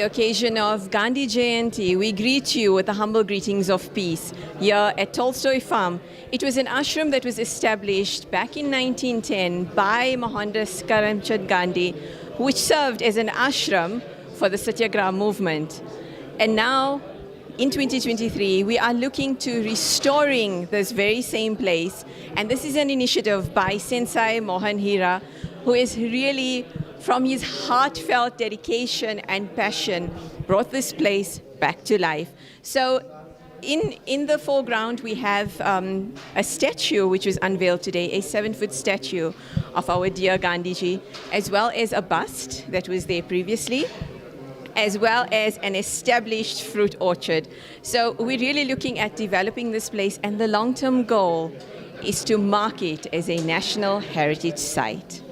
the occasion of Gandhi Jayanti, we greet you with the humble greetings of peace here at Tolstoy Farm. It was an ashram that was established back in 1910 by Mohandas Karamchand Gandhi, which served as an ashram for the Satyagraha movement. And now, in 2023, we are looking to restoring this very same place. And this is an initiative by Sensei Mohan Heera, who is really, from his heartfelt dedication and passion, brought this place back to life. So in the foreground, we have a statue which was unveiled today, a 7-foot statue of our dear Gandhiji, as well as a bust that was there previously, as well as an established fruit orchard. So we're really looking at developing this place, and the long-term goal is to mark it as a national heritage site.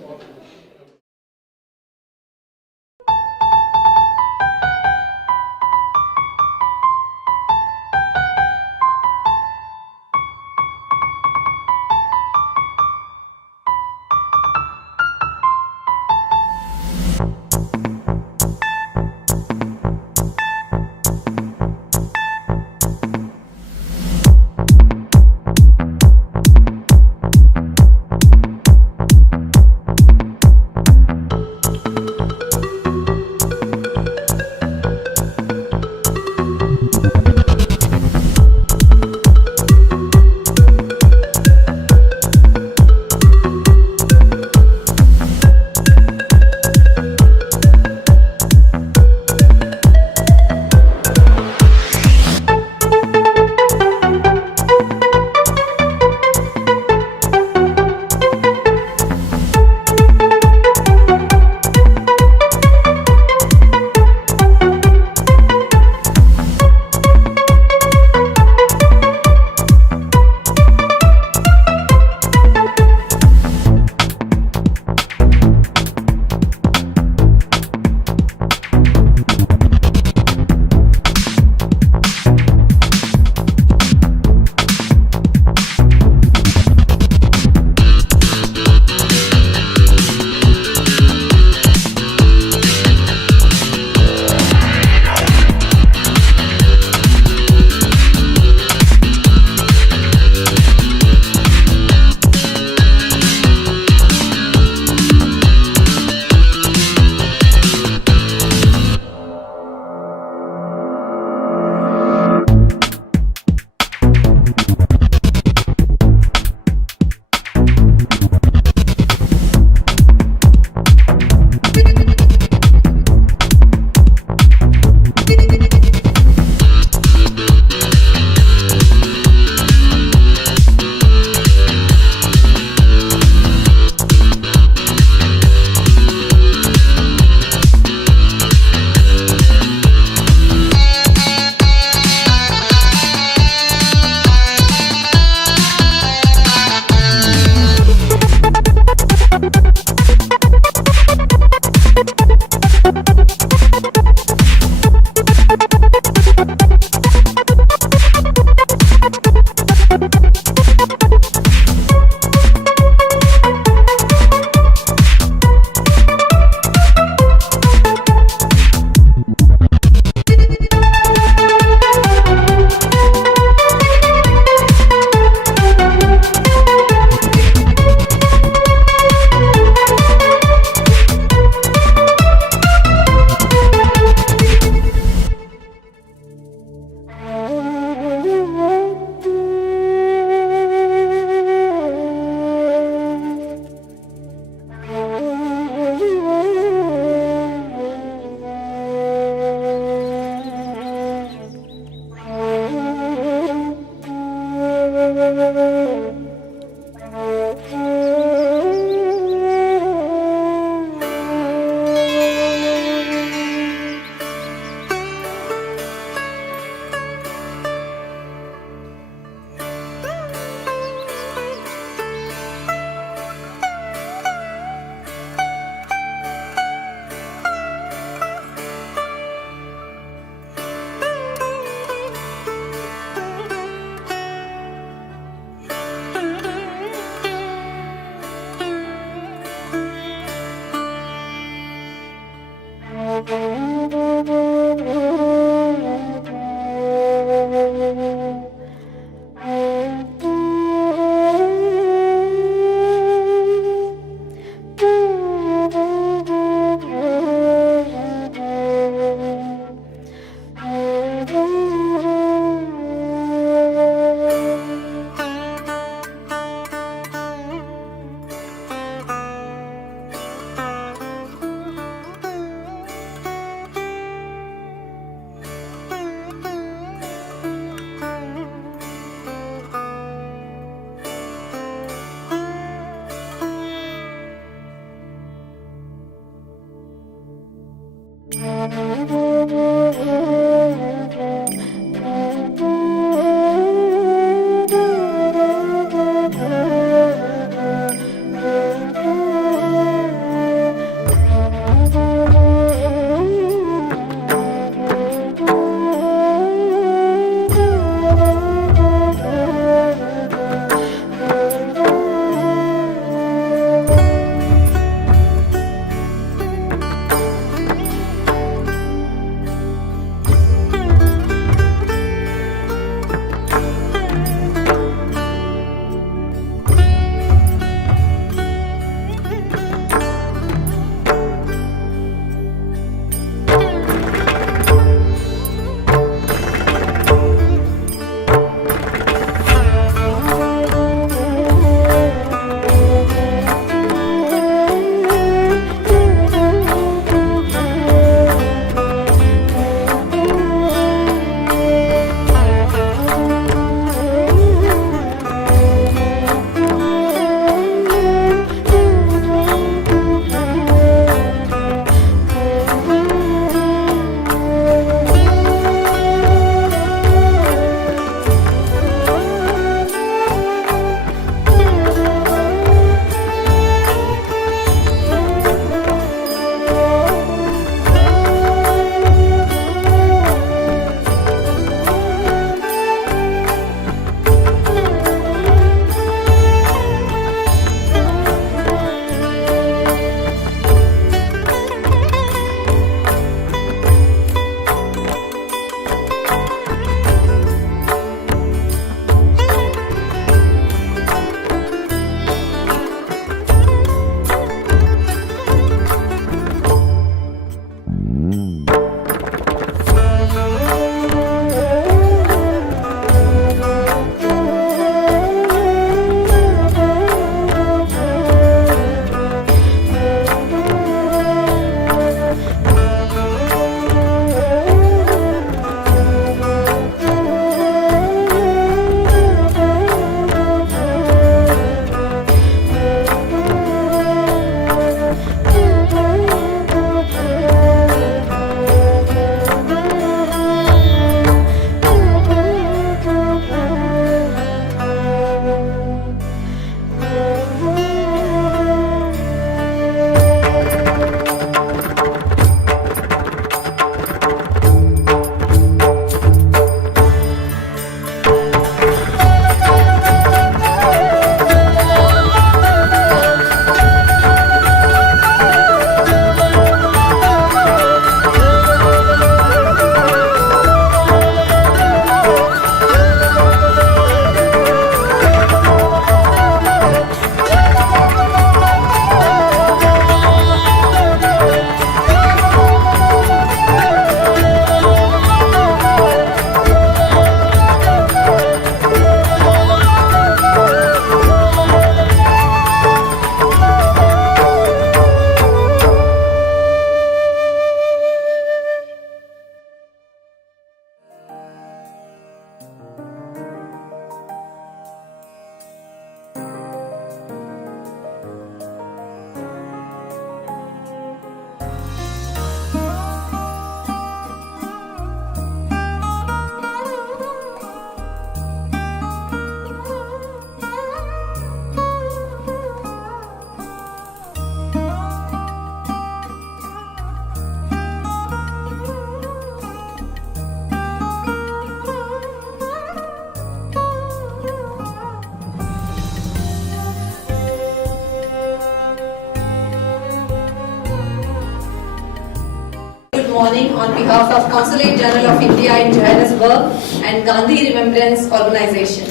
morning on behalf of Consulate General of India in Johannesburg and Gandhi Remembrance Organization.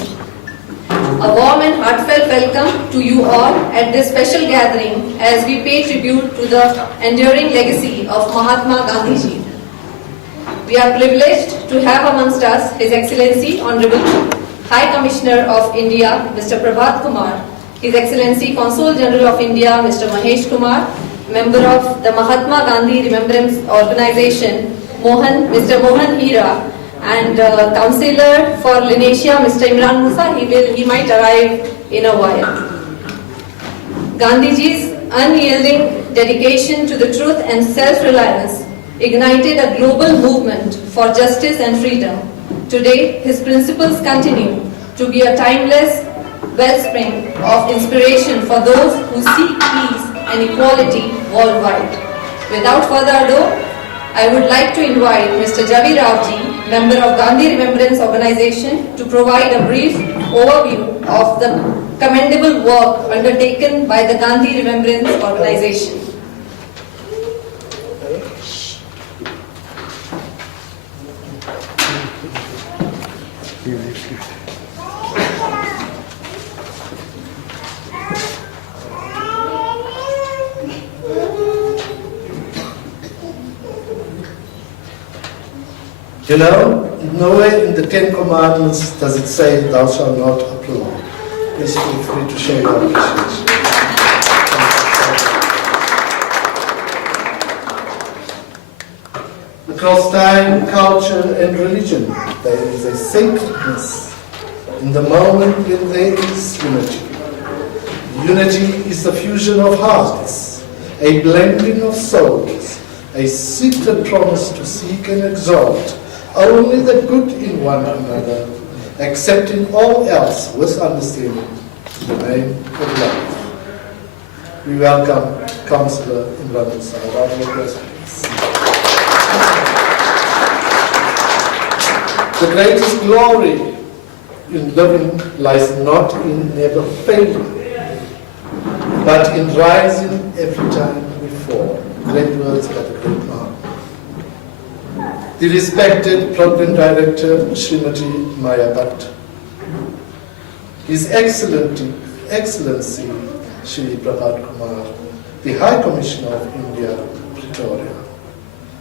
A warm and heartfelt welcome to you all at this special gathering as we pay tribute to the enduring legacy of Mahatma Gandhi. We are privileged to have amongst us His Excellency Honorable High Commissioner of India, Mr. Prabhat Kumar, His Excellency Consul General of India, Mr. Mahesh Kumar, member of the Mahatma Gandhi Remembrance Organization, Mr. Mohan Heera, and Councillor for Lenasia, Mr. Imran Musa. He might arrive in a while. Gandhiji's unyielding dedication to the truth and self-reliance ignited a global movement for justice and freedom. Today, his principles continue to be a timeless wellspring of inspiration for those who seek peace and equality worldwide. Without further ado, I would like to invite Mr. Javi Ravji, member of Gandhi Remembrance Organization, to provide a brief overview of the commendable work undertaken by the Gandhi Remembrance Organization. You know, nowhere in the Ten Commandments does it say, thou shalt not applaud. Please feel free to share your appreciation. Across time, culture, and religion, there is a sacredness in the moment when there is unity. Unity is the fusion of hearts, a blending of souls, a secret promise to seek and exalt only the good in one another, accepting all else with understanding in the name of love. We welcome Councillor Imran Musa. Round of applause, please. The greatest glory in living lies not in never failing, but in rising every time we fall. Great words by the great man. The respected Program Director, Srimati Maya Bhatt, His Excellency Shri Prabhat Kumar, the High Commissioner of India, Pretoria.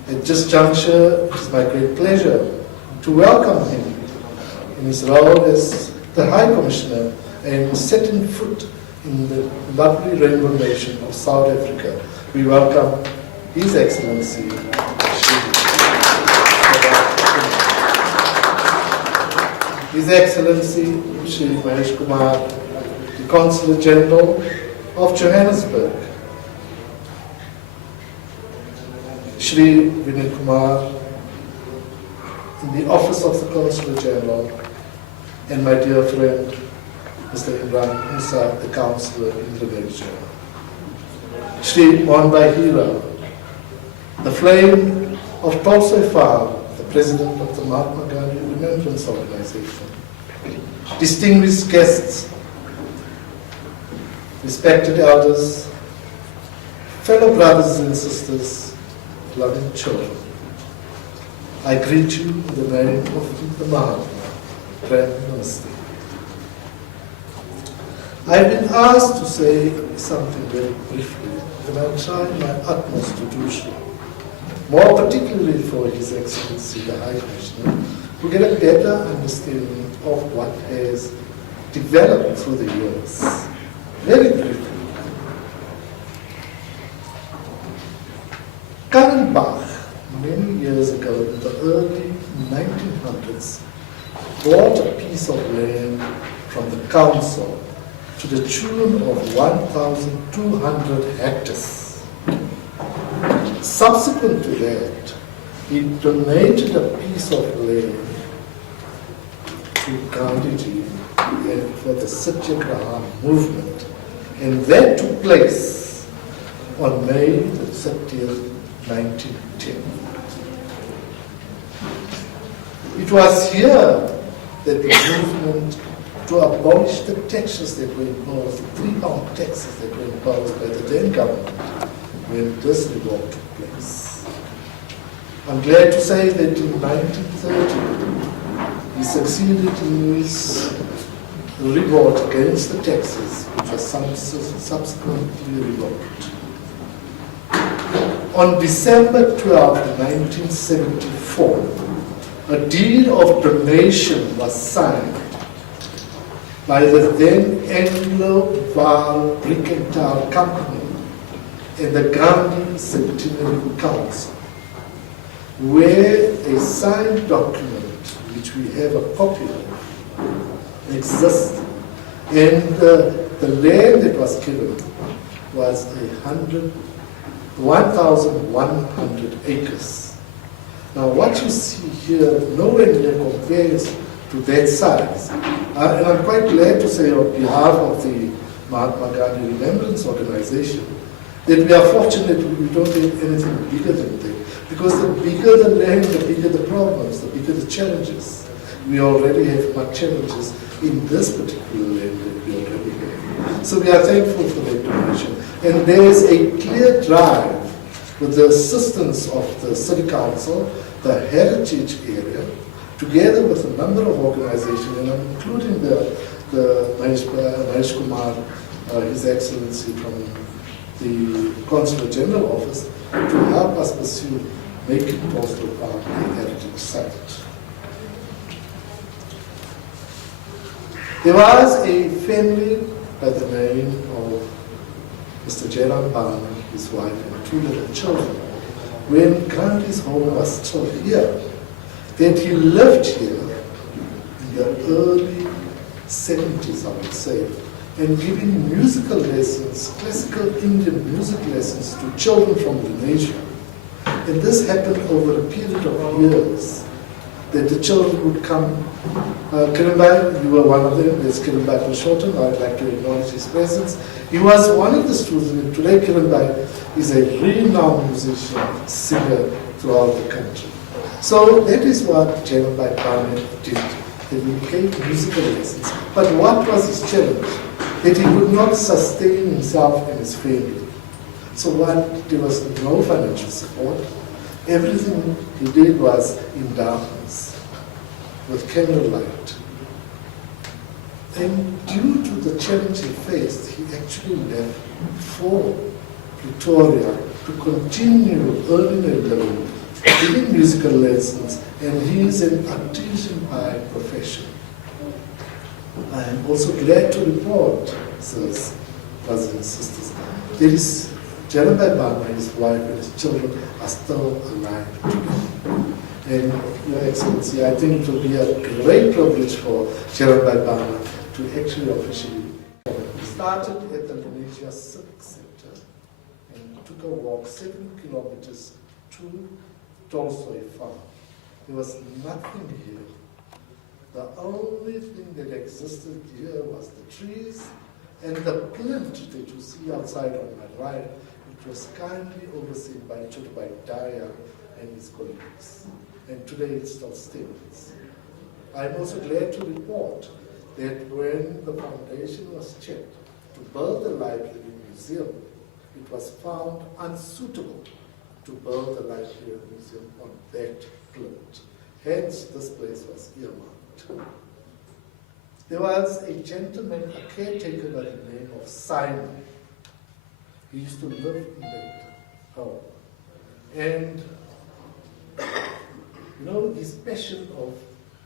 At this juncture, it is my great pleasure to welcome him in his role as the High Commissioner and setting foot in the lovely rainbow nation of South Africa. We welcome His Excellency His Excellency Shri Mahesh Kumar, the Consulate General of Johannesburg, Shri Vinay Kumar, in the Office of the Consulate General, and my dear friend, Mr. Imran Musa, the Councillor in Lenasia. Shri Mohan Heera, the flame of Tolstoy Farm, the President of the Mahatma Ghandi Remembrance Organization. Distinguished guests, respected elders, fellow brothers and sisters, loving children, I greet you in the name of the Mahatma, Prime Minister. I've been asked to say something very briefly, and I'll try my utmost to do so. More particularly for His Excellency, the High Commissioner, to get a better understanding of what has developed through the years. Very briefly. Karl Bach, many years ago, in the early 1900s, bought a piece of land from the council to the tune of 1,200 hectares. Subsequent to that, he donated a piece of land to Gandhiji and for the Satyagraha movement, and that took place on May the 30th, 1910. It was here that the movement to abolish the taxes that were imposed, the £3 taxes that were imposed by the then government when this revolt took place. I'm glad to say that in 1930, he succeeded in his revolt against the taxes, which was subsequently revoked. On December 12, 1974, a deed of donation was signed by the then Anglo-Val Brick and Tile Company and the Gandhi Centenary Council, where a signed document, which we have a copy of, exists, and the land that was given was 1,100 acres. Now what you see here nowhere near compares to that size. And I'm quite glad to say on behalf of the Mahatma Ghandi Remembrance Organization that we are fortunate we don't have anything bigger than that. Because the bigger the land, the bigger the problems, the bigger the challenges. We already have much challenges in this particular land that we already have. So we are thankful for that donation. And there is a clear drive with the assistance of the City Council, the Heritage Area, together with a number of organizations, and I'm including the Mahesh Kumar, His Excellency from the Consulate General Office, to help us pursue making Tolstoy Farm a heritage site. There was a family by the name of Mr. Jairam Bana, his wife, and 2 little children. When Gandhi's home was still here, that he lived here in the early 70s, I would say, and giving musical lessons, classical Indian music lessons to children from Indonesia. And this happened over a period of years, that the children would come. Kiranbai, you were one of them. There's Kiranbai Purushottam. I'd like to acknowledge his presence. He was one of the students, and today Kiranbai is a renowned musician, singer throughout the country. So that is what Kiranbai Bana did. He gave musical lessons. But what was his challenge? That he could not sustain himself and his family. So while there was no financial support, everything he did was in darkness, with candlelight. And due to the challenge he faced, he actually left for Pretoria to continue earning a living, giving musical lessons, and he is an artisan by profession. I am also glad to report, sirs, brothers and sisters, there is Jairam Bana, his wife, and his children are still alive today. And Your Excellency, I think it will be a great privilege for Jairam Bana to actually officially. He started at the Indonesia Civic Center and took a walk 7 kilometers to Tolstoy Farm. There was nothing here. The only thing that existed here was the trees and the plinth that you see outside on my right, which was kindly overseen by Chotabai Daya and his colleagues. And today it still stands. I'm also glad to report that when the foundation was checked to build the library museum, it was found unsuitable to build the library museum on that plinth. Hence, this place was earmarked. There was a gentleman, a caretaker by the name of Simon. He used to live in that home. And, his passion of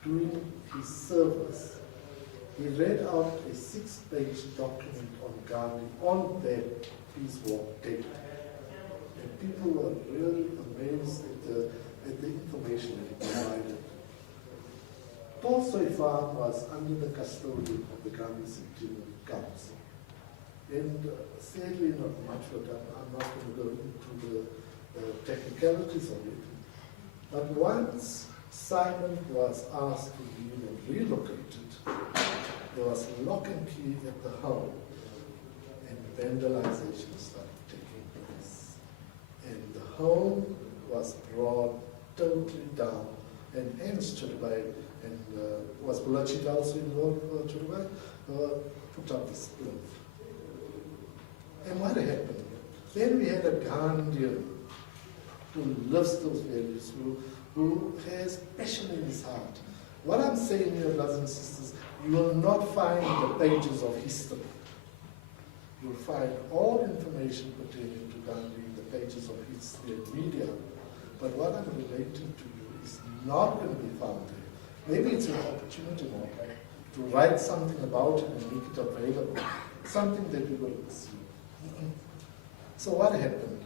doing his service, he read out a 6-page document on Gandhi on that peace walk day. And people were really amazed at the information that he provided. Tolstoy Farm was under the custody of the Gandhi Centenary Council. And sadly, not much for that. I'm not going to go into the technicalities of it. But once Simon was asked to leave and relocated, there was lock and key at the home, and vandalization started taking place. And the home was brought totally down, and hence Chotabai, and was Bulachit also involved for Chotabai, put up the plinth. And what happened? Then we had a Gandhian who lives those values, who has passion in his heart. What I'm saying here, brothers and sisters, you will not find the pages of history. You'll find all information pertaining to Gandhi in the pages of history and media. But what I'm relating to you is not going to be found there. Maybe it's an opportunity now to write something about it and make it available, something that we will see. So what happened?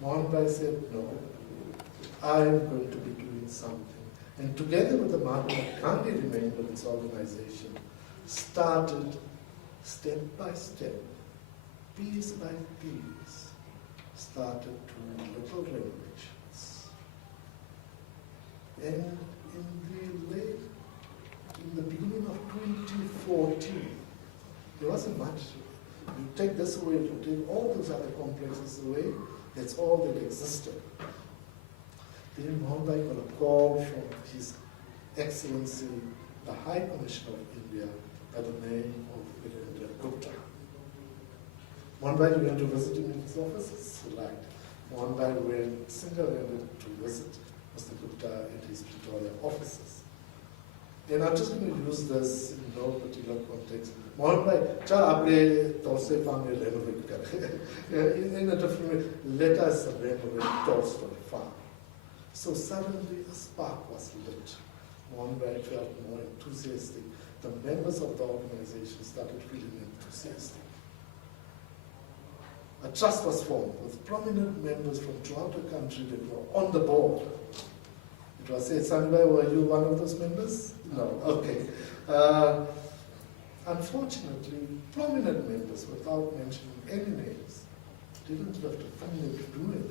Mohan said, no, I'm going to be doing something. And together with the Mahatma Ghandi Remembrance Organization, started step by step, piece by piece, started doing little renovations. And in the beginning of 2014, there wasn't much. You take this away, you take all those other complexes away, that's all that existed. Then Mohan got a call from His Excellency, the High Commissioner of India, by the name of Virendra Gupta. Mohan went to visit him in his offices. He liked. Mohan went single-handed to visit Mr. Gupta in his Pretoria offices. And I'm just going to use this in no particular context. Mohan chal aapne Tolstoy Farm mein renovate kare. In a different way, let us renovate Tolstoy Farm. So suddenly a spark was lit. Mohan felt more enthusiastic. The members of the organization started feeling enthusiastic. A trust was formed with prominent members from throughout the country that were on the board. It was said, Sanjay, were you one of those members? No, okay. Unfortunately, prominent members, without mentioning any names, didn't have to find to do with it.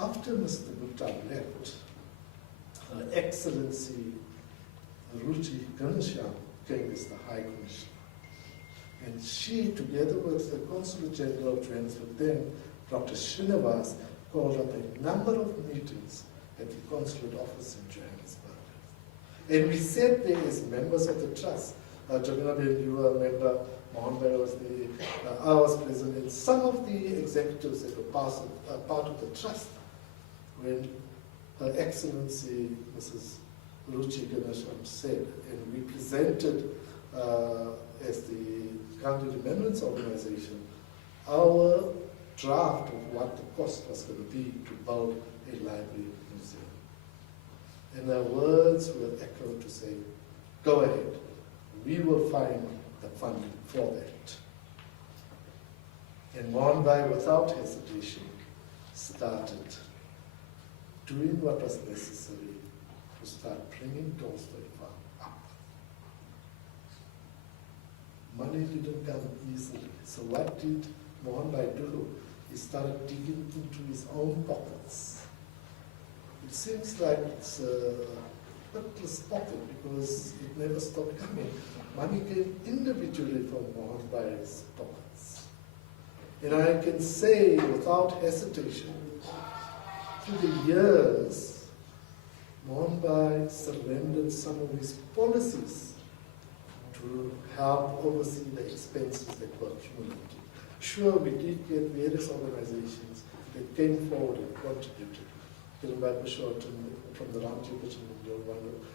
After Mr. Gupta left, Her Excellency Ruchi Ghanshyam came as the High Commissioner. And she, together with the Consulate General of Johannesburg, then Dr. Srinivas, called up a number of meetings at the consulate office in Johannesburg. And we sat there as members of the trust. Jamina, you were a member, Mohan was there, I was present, and some of the executives that were part of the trust, when Her Excellency Mrs. Ruchi Ghanshyam said, and we presented as the Gandhi Remembrance Organization our draft of what the cost was going to be to build a library museum. And our words were echoed to say, go ahead, we will find the funding for that. And Mohan without hesitation, started doing what was necessary to start bringing Tolstoy Farm up. Money didn't come easily. So what did Mohan do? He started digging into his own pockets. It seems like it's a hopeless pocket because it never stopped coming. Money came individually from Mohan Bhai's pockets. And I can say without hesitation, through the years, Mohan Bhai surrendered some of his policies to help oversee the expenses that were accumulated. Sure, we did get various organizations that came forward and contributed. Kiranbai Bishwarton from the Ramji Bachchan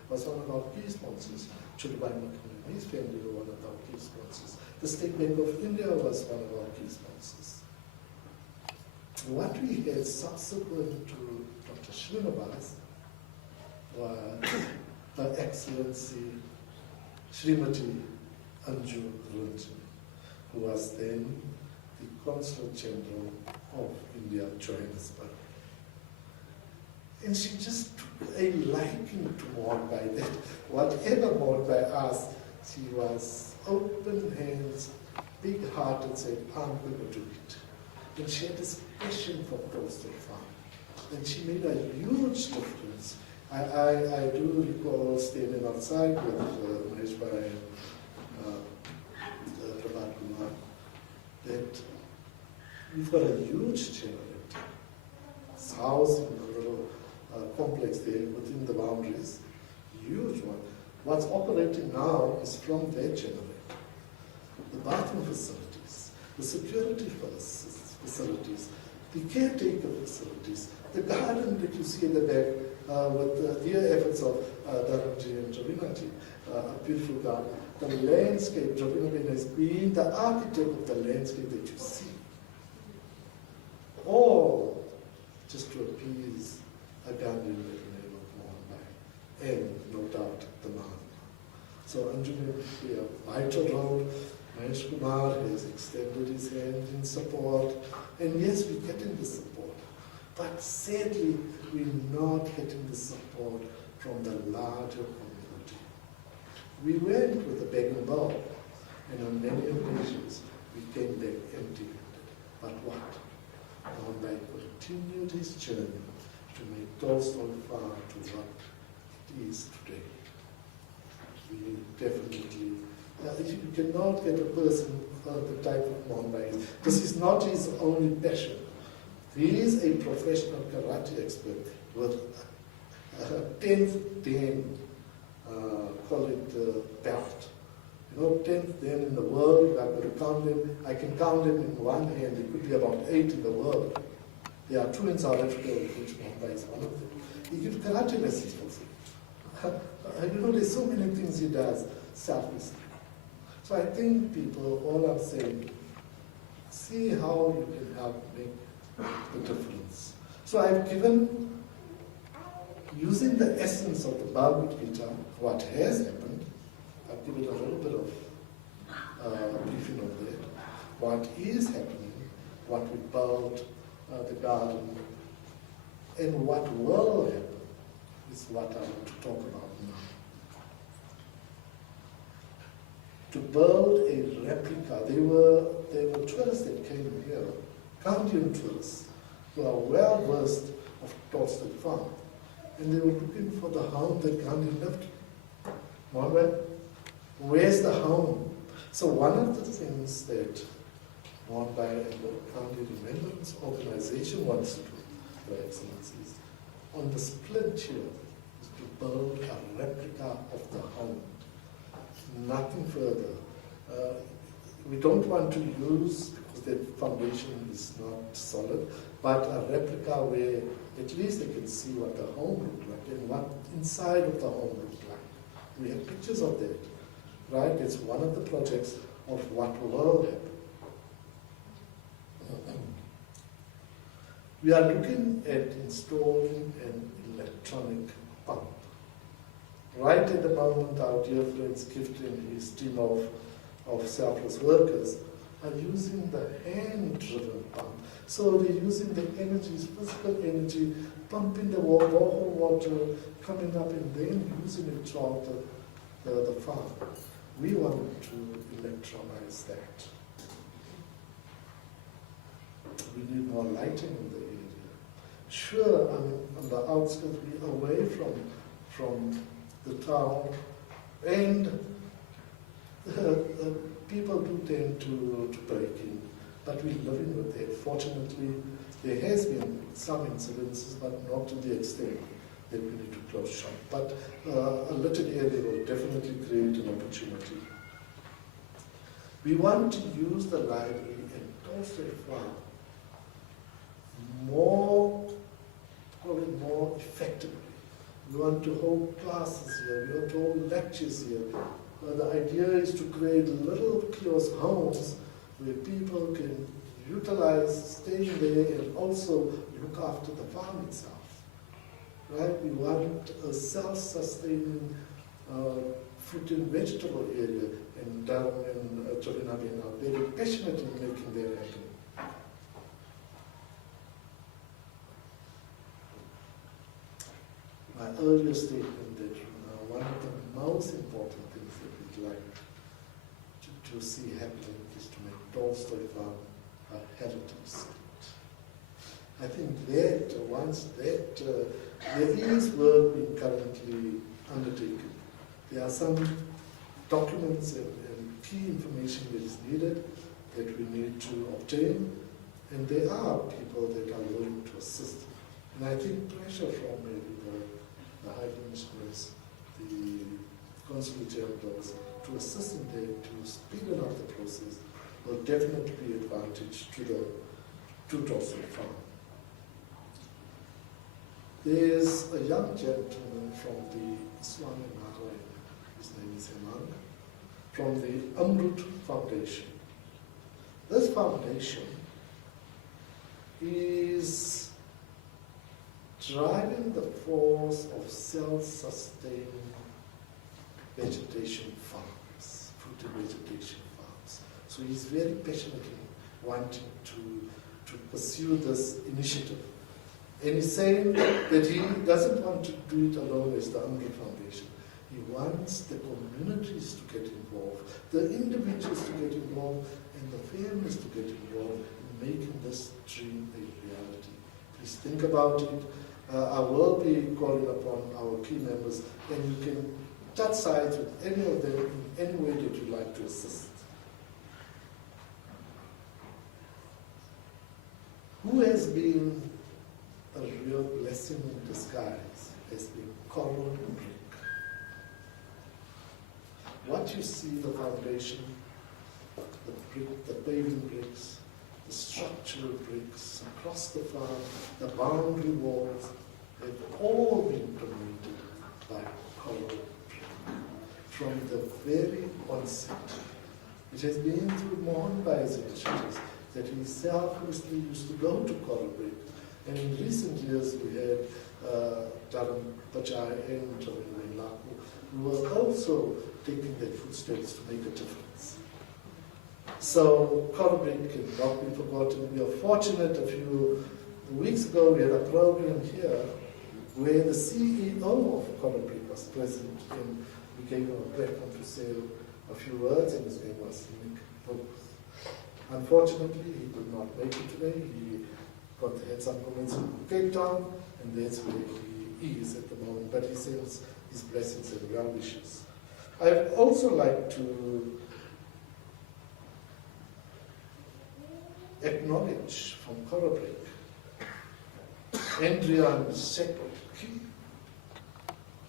was one of our key sponsors. Churubai Makhan and his family were one of our key sponsors. The State Bank of India was one of our key sponsors. What we had subsequent to Dr. Srinivas was Her Excellency Srimati Anju Ranjan, who was then the Consulate General of India, Johannesburg. And she just took a liking to Mohan Bhai, that whatever Mohan Bhai asked, she was open hands, big hearted, said, I'm going to do it. And she had this passion for Tolstoy Farm. And she made a huge difference. I do recall standing outside with Mahesh Bhai and Prabhat Kumar, that we've got a huge generator. It's housed in a little complex there within the boundaries, huge one. What's operating now is from that generator. The bathroom facilities, the security facilities, the caretaker facilities, the garden that you see in the back with the dear efforts of Dharamji and Javinaji, a beautiful garden. The landscape, Javinaji has been the architect of the landscape that you see. All just to appease a Gandhian by the name of Mohan, and no doubt the Mahatma. So Anjali, we have vital role. Mahesh Kumar has extended his hand in support, and yes, we're getting the support. But sadly, we're not getting the support from the larger community. We went with a begging bowl, and on many occasions, we came back empty-handed. But what? Mohan continued his journey to make Tolstoy Farm to what it is today. We definitely, you cannot get a person the type of Mohan. This is not his only passion. He is a professional karate expert with a 10th Dan, call it belt. You know, 10th Dan in the world. If I'm going to count them, I can count them in one hand. There could be about 8 in the world. There are 2 in South Africa, which Mohan is one of them. He gives karate lessons for free. You know, there's so many things he does selflessly. So I think people, all I'm saying, see how you can help make the difference. So I've given, using the essence of the Bhagavad Gita, what has happened, I've given a little bit of briefing of that, what is happening, what we built, the garden, and what will happen is what I want to talk about now. To build a replica, they were tourists that came here, Gandhian tourists, who are well versed of Tolstoy Farm, and they were looking for the home that Gandhi lived. Mohan, where's the home? So one of the things that Mohan and the Gandhi Remembrance Organization wants to do, Your Excellencies, on the split here, is to build a replica of the home. Nothing further. We don't want to use, because the foundation is not solid, but a replica where at least they can see what the home looked like and what inside of the home looked like. We have pictures of that, right? It's one of the projects of what will happen. We are looking at installing an electronic pump. Right at the moment, our dear friends Gift and his team of selfless workers are using the hand-driven pump. So they're using the energies, physical energy, pumping the water, coming up and then using it throughout the farm. We want to electronize that. We need more lighting in the area. Sure, on the outskirts, we're away from the town, and people do tend to break in, but we're living with that. Fortunately, there has been some incidences, but not to the extent that we need to close shop. But a little area will definitely create an opportunity. We want to use the library and Tolstoy Farm more effectively. We want to hold classes here, we want to hold lectures here. The idea is to create little kiosk homes where people can utilize staying there and also look after the farm itself. Right? We want a self-sustaining fruit and vegetable area, and Dharam and Javinabi are very passionate in making that happen. My earlier statement that one of the most important things that we'd like to see happening is to make Tolstoy Farm a heritage site. I think that once that there is work being currently undertaken, there are some documents and key information that is needed that we need to obtain, and there are people that are willing to assist. And I think pressure from maybe the High Commissioners, the Consulate Generals, to assist in that, to speed up the process, will definitely be advantage to to Tolstoy Farm. There's a young gentleman from the Islamic Narayan, his name is Hemang, from the Amrut Foundation. This foundation is driving the force of self-sustaining vegetation farms, fruit and vegetation farms. So he's very passionately wanting to pursue this initiative. And he's saying that he doesn't want to do it alone as the Amrut Foundation. He wants the communities to get involved, the individuals to get involved, and the families to get involved in making this dream a reality. Please think about it. I will be calling upon our key members, and you can touch sides with any of them in any way that you'd like to assist. Who has been a real blessing in disguise has been coral brick. What you see, the foundation, the brick, the paving bricks, the structural bricks across the farm, the boundary walls, have all been promoted by coral brick. From the very onset, it has been through Mohan Bai's initiatives that he selflessly used to go to coral brick. And in recent years, we had Dharam Pachai and Ravindra Laku, who were also taking their footsteps to make a difference. So, coral brick cannot be forgotten. We are fortunate. A few weeks ago, we had a program here where the CEO of coral brick was present, and we gave him a platform to say a few words, and his name was Nick Booth. Unfortunately, he could not make it today. He had some comments in Cape Town, and that's where he is at the moment. But he sends his blessings and well wishes. I'd also like to acknowledge from Coral Andrea Shepherd,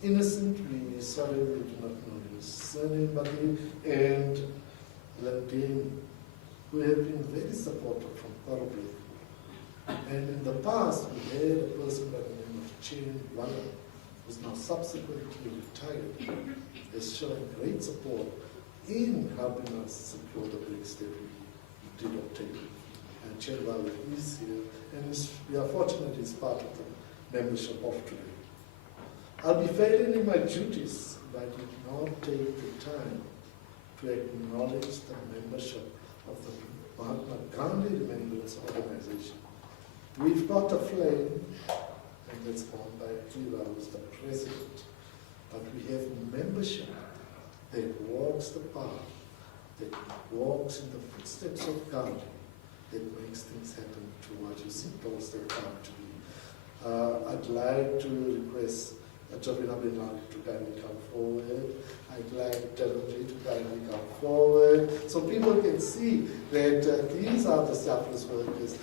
innocent, we sorry we do not know his surname, but and Landine, who have been very supportive from Coral. And in the past, we had a person by the name of Chen Walla, who's now subsequently retired, has shown great support in helping us secure the bricks that we did obtain. And Chen Walla is here, and we are fortunate he's part of the membership of today. I'll be failing in my duties if I did not take the time to acknowledge the membership of the Mahatma Ghandi Remembrance Organization. We've got a flame, and that's owned by Heera, who's the president. But we have membership that walks the path, that walks in the footsteps of Gandhi, that makes things happen to what you see Tolstoy Farm to be. I'd like to request Jovina Benali to kindly come forward. I'd like Dharamji to kindly come forward, so people can see that these are the selfless workers.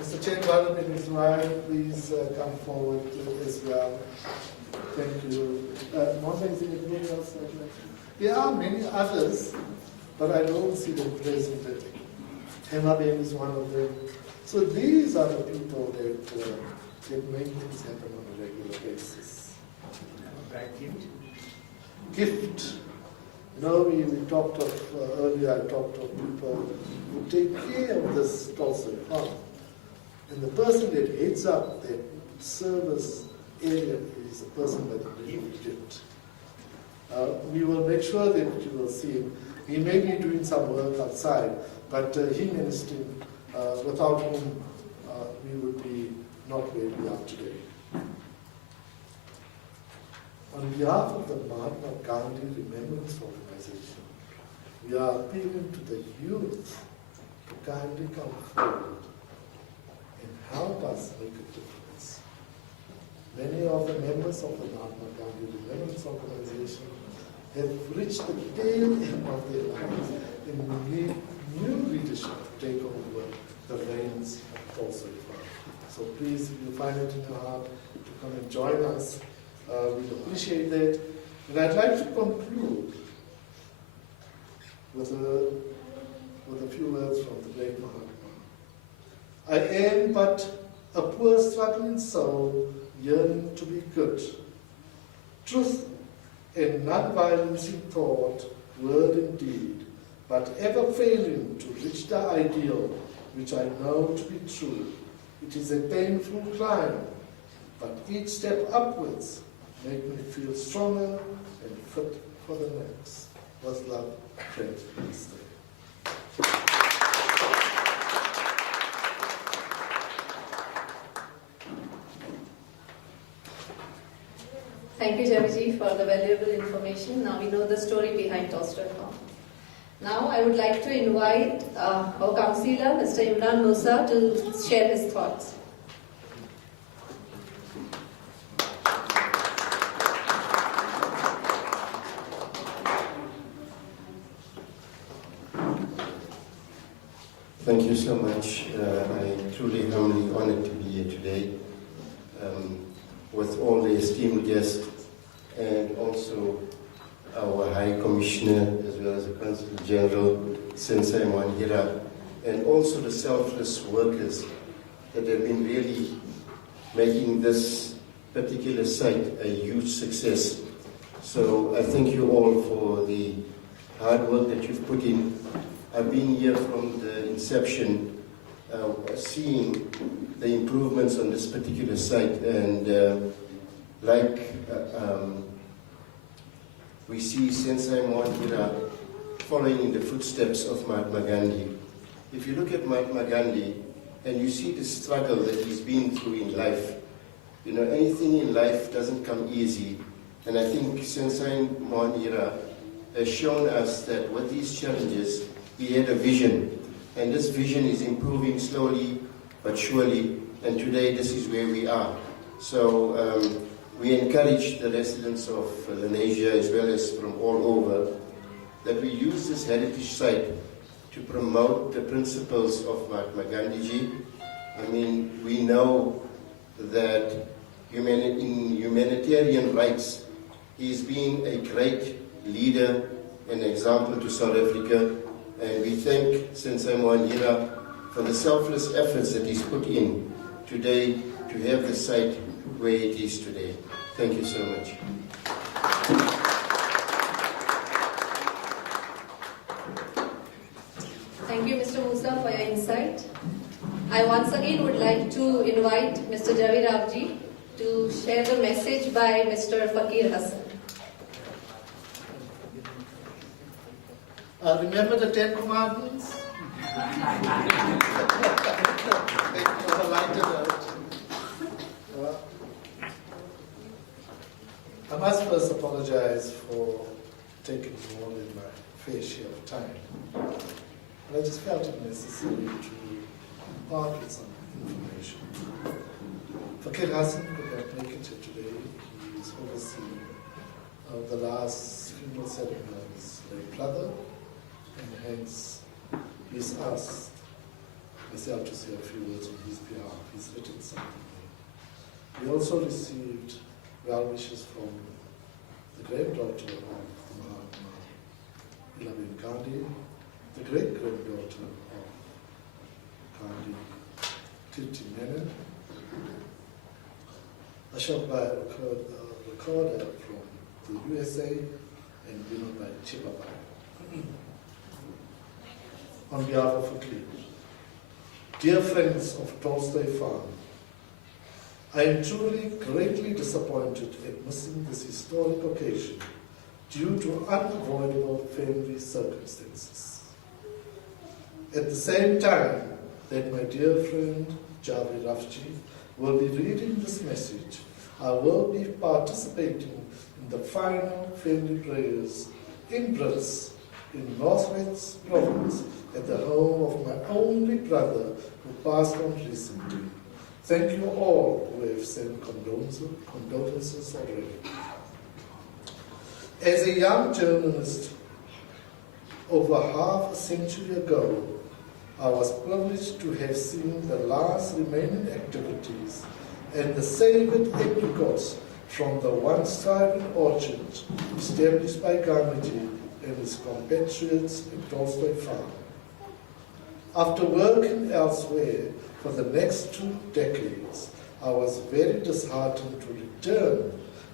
Mr. Chamberlain and his wife, please come forward as well. Thank you. Mohan, is there anything else I'd like to? There are many others, but I don't see them present. Hema Ben is one of them. So these are the people that make things happen on a regular basis. Gift. You know, we talked of, earlier I talked of people who take care of this Tolstoy Farm. And the person that heads up that service area is a person by the name of Gift. We will make sure that you will see him. He may be doing some work outside, but he managed him. Without whom we would be not where we are today. On behalf of the Mahatma Gandhi Remembrance Organization, we are appealing to the youth to kindly come forward and help us make a difference. Many of the members of the Mahatma Gandhi Remembrance Organization have reached the tail end of their lives and we need new leadership to take over the reins of Tolstoy Farm. So please, if you find it in your heart to come and join us, we appreciate that. And I'd like to conclude with a few words from the great Mahatma. I am but a poor struggling soul yearning to be good. Truth and non-violence in thought, word and deed, but ever failing to reach the ideal which I know to be true. It is a painful climb, but each step upwards make me feel stronger and fit for the next. Was love, friend, namaste. Thank you, Javiji, for the valuable information. Now we know the story behind Tolstoy Farm. Now I would like to invite our councillor, Mr. Imran Musa, to share his thoughts. Thank you so much. I'm truly humbly honored to be here today with all the esteemed guests and also our High Commissioner as well as the Consul General, Shri Mohan Heera, and also the selfless workers that have been really making this particular site a huge success. So I thank you all for the hard work that you've put in. I've been here from the inception, seeing the improvements on this particular site, and we see Sensei Mohan Heera following in the footsteps of Mahatma Gandhi. If you look at Mahatma Gandhi and you see the struggle that he's been through in life, you know, anything in life doesn't come easy. And I think Sensei Mohan Heera has shown us that with these challenges, he had a vision. And this vision is improving slowly but surely. And today, this is where we are. So we encourage the residents of Lenasia as well as from all over that we use this heritage site to promote the principles of Mahatma Gandhiji. I mean, we know that in humanitarian rights, he's been a great leader and example to South Africa. And we thank Sensei Mohan Heera for the selfless efforts that he's put in today to have the site where it is today. Thank you so much. Thank you, Mr. Musa, for your insight. I once again would like to invite Mr. Javi Ravji to share the message by Mr. Fakir Hassan. Remember the 10 Commandments? On a lighter note. I must first apologize for taking more than my fair share of time. But I just felt it necessary to impart with some information. Fakir Hassan could not make it here today. He is overseeing the last funeral ceremony of his late brother, and hence he's asked myself to say a few words on his behalf. He's written something. We also received well wishes from the granddaughter of Mahatma Gandhi, the great-granddaughter of Gandhi, Kirti Menon, Ashok Bhai, recorder from the USA, and Vinod Bhai Chibabai. On behalf of Fakir, dear friends of Tolstoy Farm, I am truly greatly disappointed at missing this historic occasion due to unavoidable family circumstances. At the same time that my dear friend Javi Rafji will be reading this message, I will be participating in the final family prayers in Brits in Northwest Province at the home of my only brother who passed on recently. Thank you all who have sent condolences already. As a young journalist, over half a century ago, I was privileged to have seen the last remaining activities and the saved apricots from the once thriving orchard established by Gandhiji and his compatriots in Tolstoy Farm. After working elsewhere for the next 2 decades, I was very disheartened to return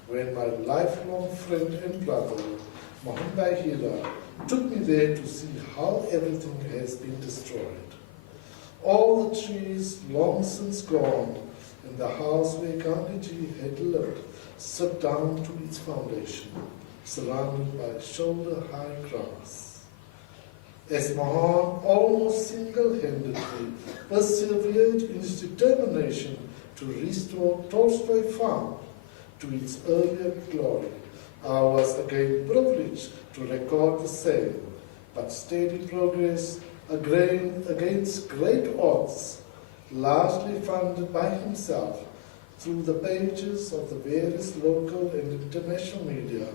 when my lifelong friend and brother, Mahatma Heera, took me there to see how everything has been destroyed. All the trees long since gone, and the house where Gandhiji had lived slipped down to its foundation, surrounded by shoulder-high grass. As Mohan almost single-handedly persevered in his determination to restore Tolstoy Farm to its earlier glory, I was again privileged to record the same, but steady progress against great odds, largely funded by himself through the pages of the various local and international media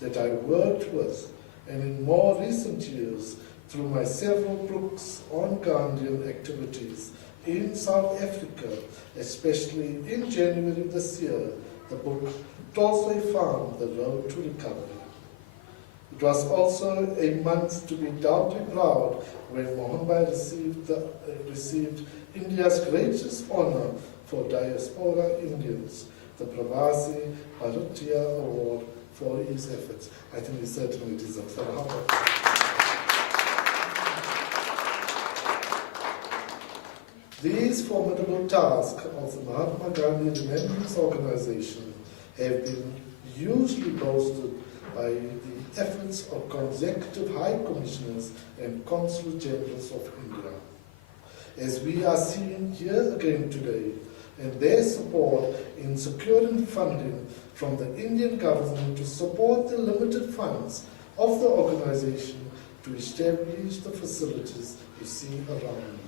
that I worked with, and in more recent years through my several books on Gandhian activities in South Africa, especially in January this year, the book Tolstoy Farm, The Road to Recovery. It was also a month to be doubly proud when Mohan received India's greatest honor for diaspora Indians, the Pravasi Bharatiya Award for his efforts. I think he certainly deserves that award. These formidable tasks of the Mahatma Gandhi Remembrance Organization have been hugely bolstered by the efforts of consecutive High Commissioners and Consul Generals of India. As we are seeing here again today, and their support in securing funding from the Indian government to support the limited funds of the organization to establish the facilities you see around.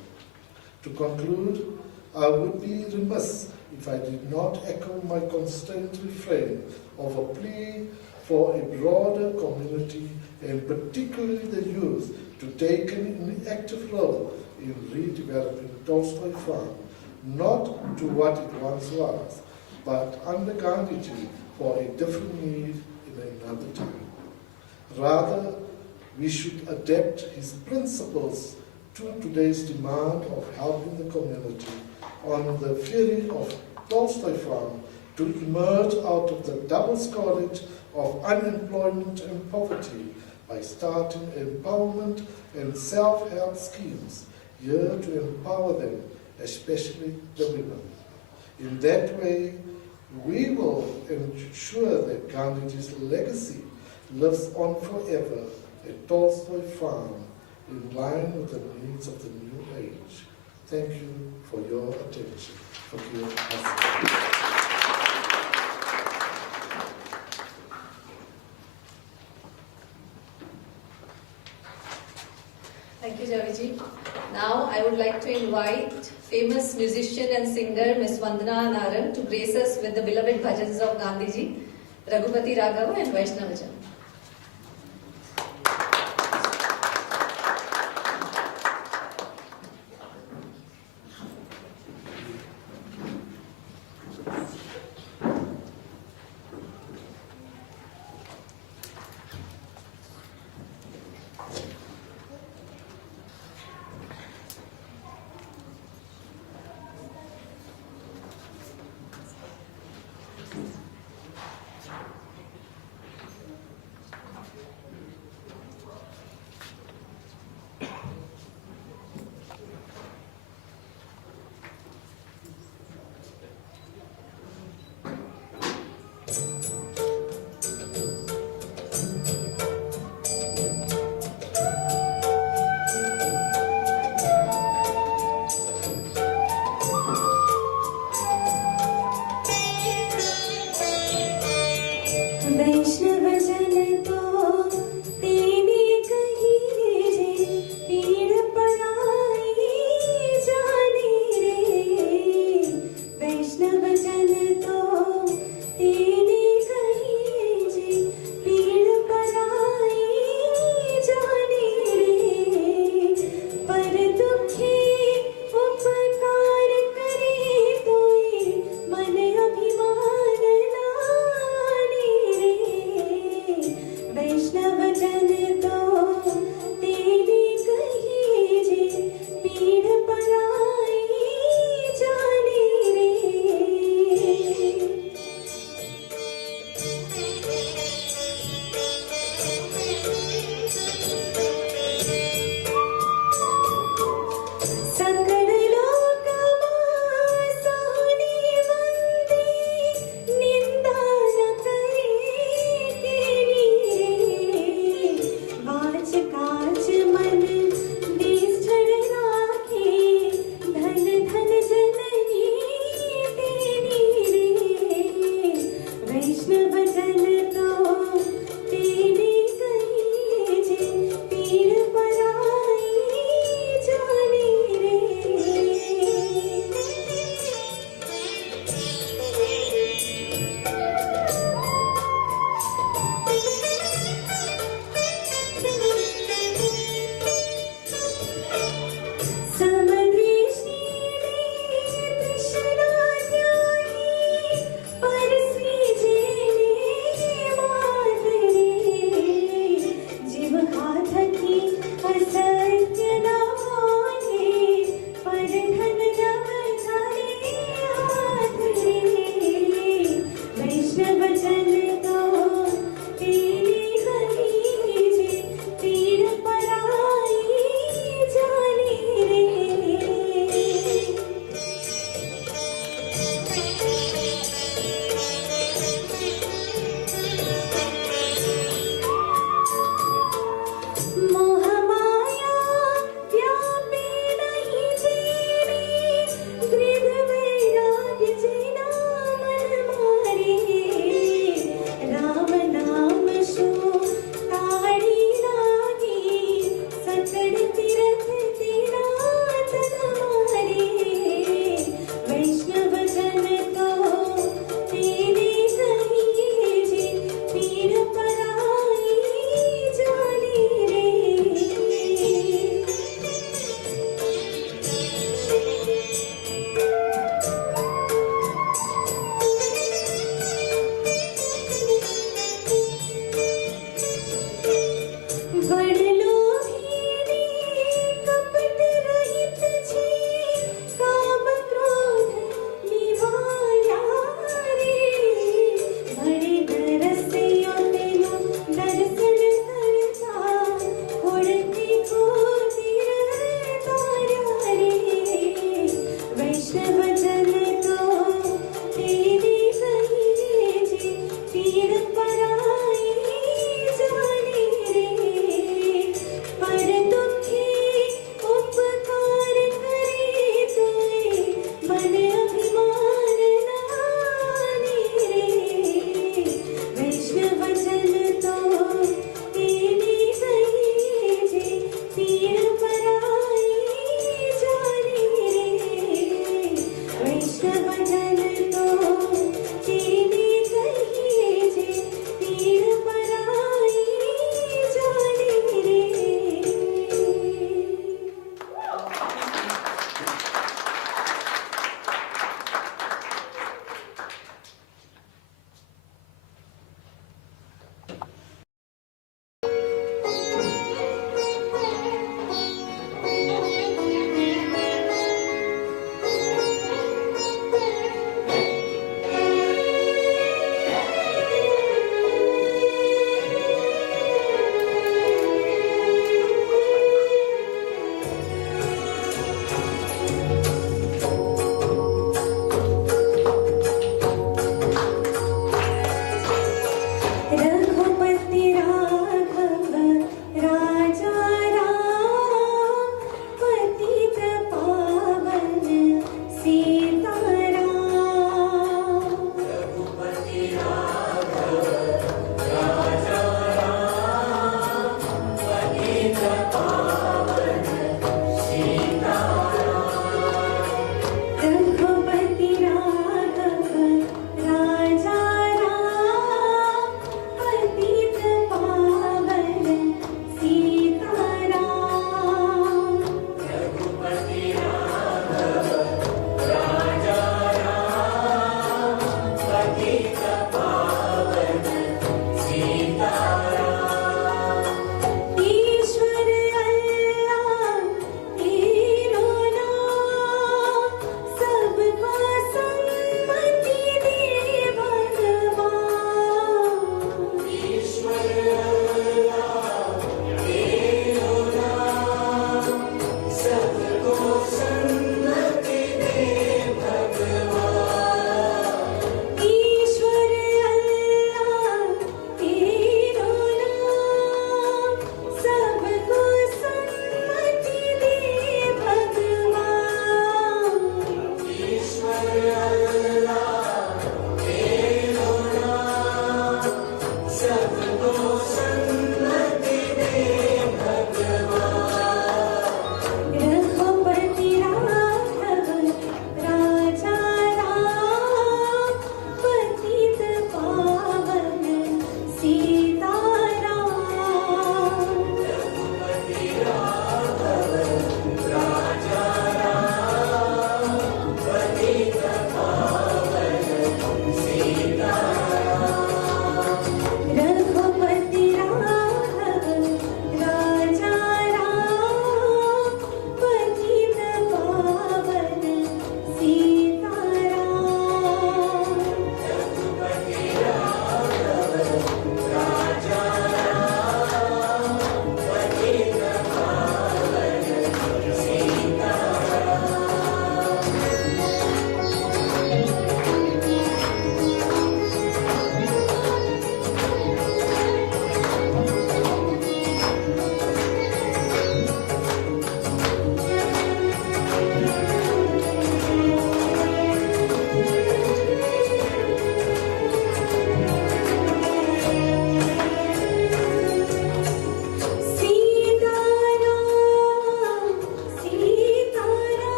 To conclude, I would be remiss if I did not echo my constant refrain of a plea for a broader community, and particularly the youth, to take an active role in redeveloping Tolstoy Farm, not to what it once was, but under Gandhiji for a different need in another time. Rather, we should adapt his principles to today's demand of helping the community on the theory of Tolstoy Farm to emerge out of the double scourge of unemployment and poverty by starting empowerment and self-help schemes here to empower them, especially the women. In that way, we will ensure that Gandhiji's legacy lives on forever at Tolstoy Farm, in line with the needs of the new age. Thank you for your attention. Thank you, Javiji. Now I would like to invite famous musician and singer Ms. Vandana Naran to grace us with the beloved bhajans of Gandhiji, Raghupati Raghava and Vaishnavajan. मन अभिमान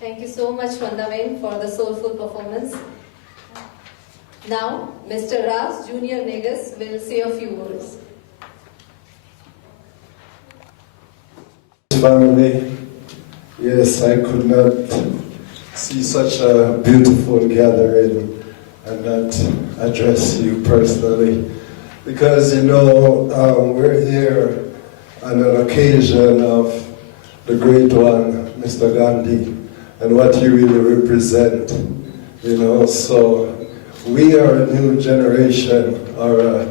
Thank you so much, Vandaven, for the soulful performance. Now, Mr. Ras Junior Negus will say a few words. Family, yes, I could not see such a beautiful gathering and not address you personally, because we're here on an occasion of the great one, Mr. Gandhi, and what he really represent. So we are a new generation, are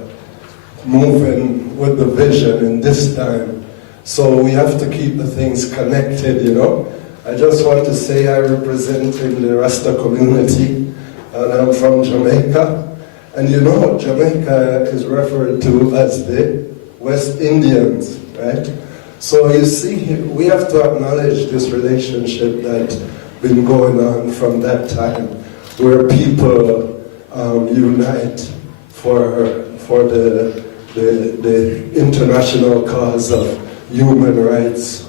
moving with the vision in this time. So we have to keep the things connected, I just want to say I represent in the Rasta community, and I'm from Jamaica. And Jamaica is referred to as the West Indians, right? So you see, we have to acknowledge this relationship that's been going on from that time, where people unite for the international cause of human rights,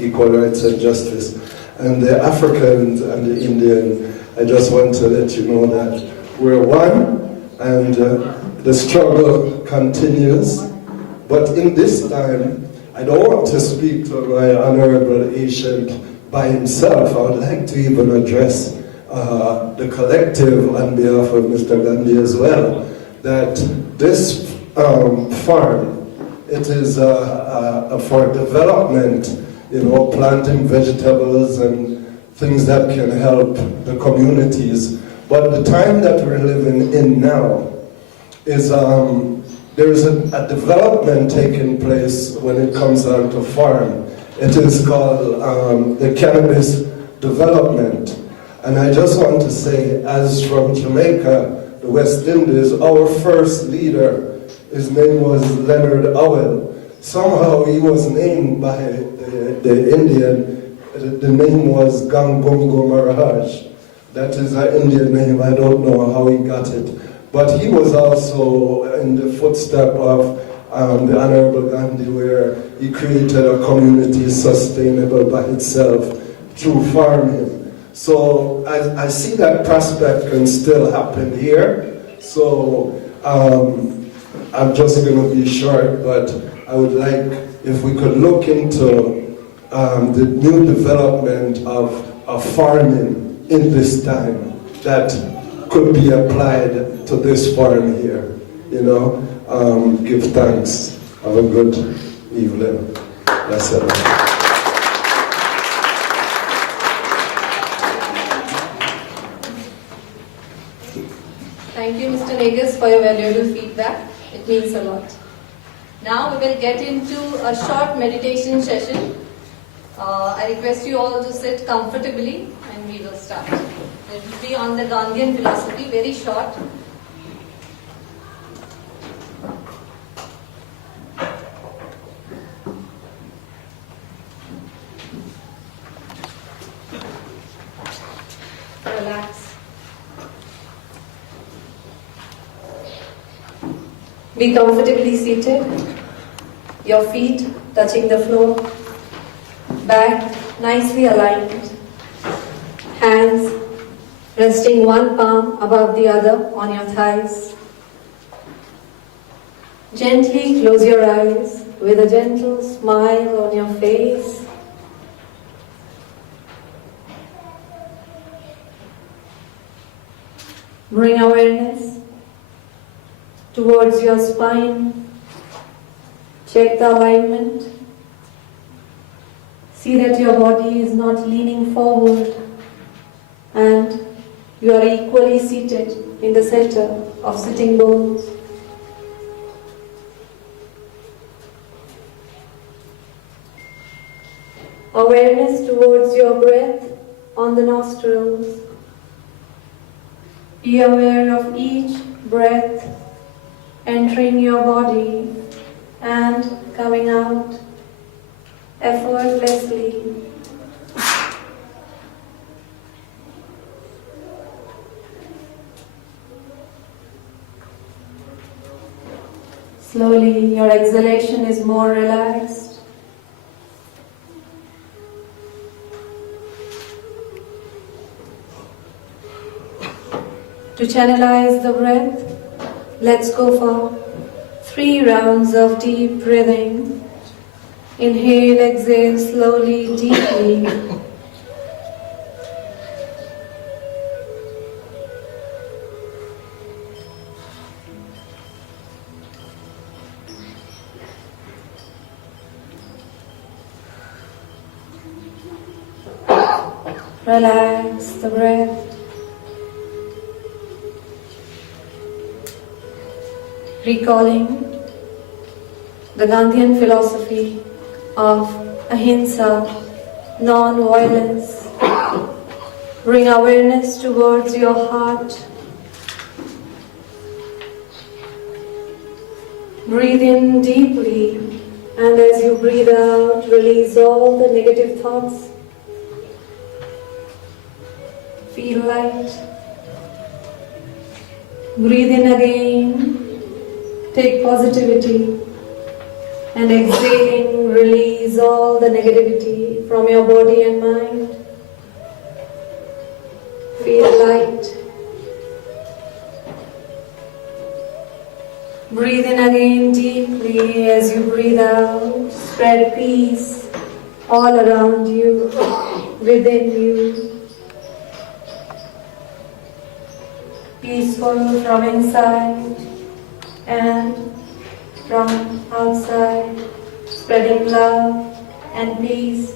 equal rights and justice. And the Africans and the Indian, I just want to let you know that we're one, and the struggle continues. But in this time, I don't want to speak to my honorable ancient by himself. I would like to even address the collective on behalf of Mr. Gandhi as well, that this farm, it is for development, planting vegetables and things that can help the communities. But the time that we're living in now is there is a development taking place when it comes down to farm. It is called the cannabis development. And I just want to say, as from Jamaica, the West Indies, our first leader, his name was Leonard Howell. Somehow he was named by the Indian, the name was Gangongo Maharaj. That is an Indian name, I don't know how he got it. But he was also in the footstep of the Honorable Gandhi, where he created a community sustainable by itself through farming. So I see that prospect can still happen here. So I'm just going to be short, but I would like if we could look into the new development of farming in this time that could be applied to this farm here. Give thanks. Have a good evening. That's it. Thank you, Mr. Negus, for your valuable feedback. It means a lot. Now we will get into a short meditation session. I request you all to sit comfortably and we will start. It will be on the Gandhian philosophy, very short. Relax. Be comfortably seated, your feet touching the floor, back nicely aligned, hands resting one palm above the other on your thighs. Gently close your eyes with a gentle smile on your face. Bring awareness towards your spine. Check the alignment. See that your body is not leaning forward and you are equally seated in the center of sitting bones. Awareness towards your breath on the nostrils. Be aware of each breath entering your body and coming out effortlessly. Slowly, your exhalation is more relaxed. To channelize the breath, let's go for 3 rounds of deep breathing. Inhale, exhale slowly, deeply. Relax the breath. Recalling the Gandhian philosophy of ahimsa, non-violence. Bring awareness towards your heart. Breathe in deeply, and as you breathe out, release all the negative thoughts. Feel light. Breathe in again. Take positivity. And exhaling, release all the negativity from your body and mind. Feel light. Breathe in again deeply. As you breathe out, spread peace all around you, within you. Peaceful from inside and from outside, spreading love and peace.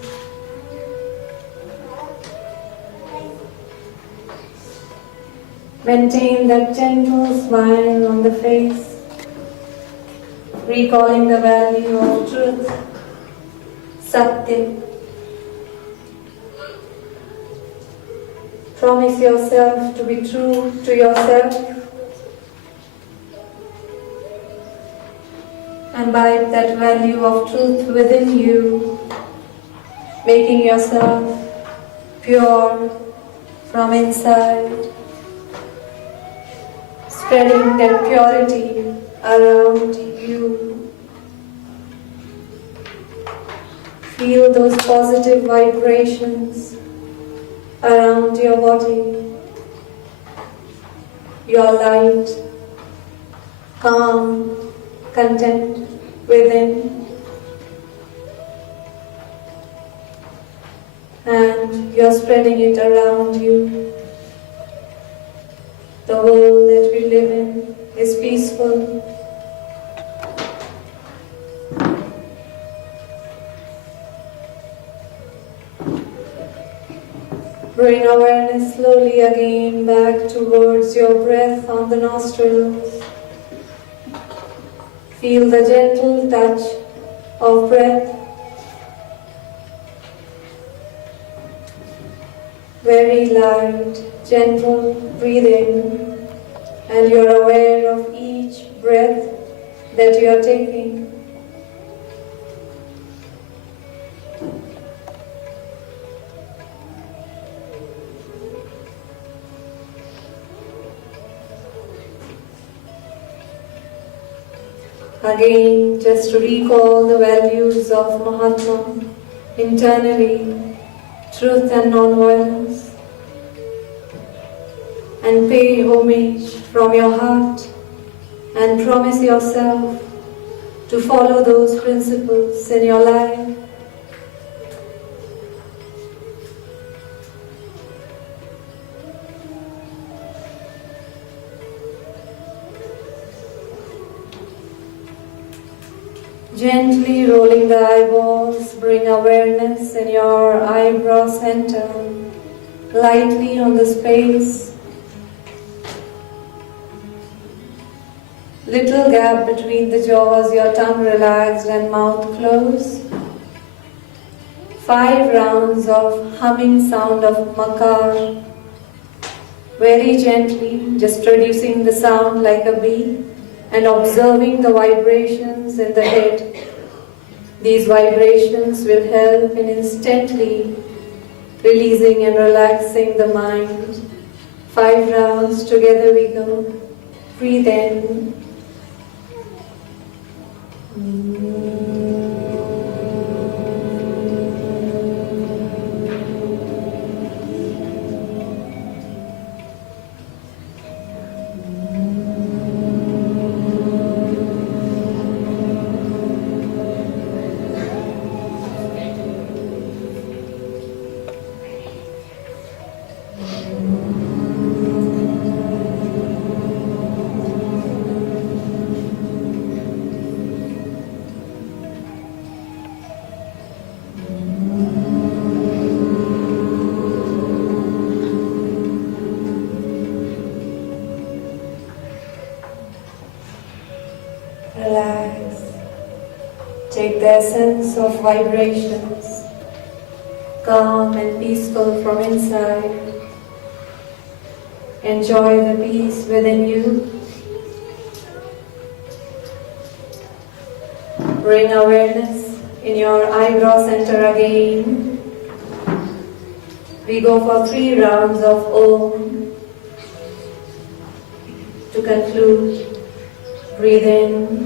Maintain that gentle smile on the face, recalling the value of truth, Satya. Promise yourself to be true to yourself. Imbibe that value of truth within you, making yourself pure from inside, spreading that purity around you. Feel those positive vibrations around your body, your light, calm, content within, and you're spreading it around you. The world that we live in is peaceful. Bring awareness slowly again back towards your breath on the nostrils. Feel the gentle touch of breath. Very light, gentle breathing, and you're aware of each breath that you are taking. Again, just to recall the values of Mahatma internally, truth and non-violence, and pay homage from your heart and promise yourself to follow those principles in your life. Gently rolling the eyeballs, bring awareness in your eyebrow center, lightly on the space. Little gap between the jaws, your tongue relaxed and mouth closed. 5 rounds of humming sound of makar. Very gently, just producing the sound like a bee and observing the vibrations in the head. These vibrations will help in instantly releasing and relaxing the mind. 5 rounds, together we go. Breathe in. Relax. Take the essence of vibrations, calm and peaceful from inside. Enjoy the peace within you. Bring awareness in your eyebrow center again. We go for 3 rounds of Om. To conclude, breathe in.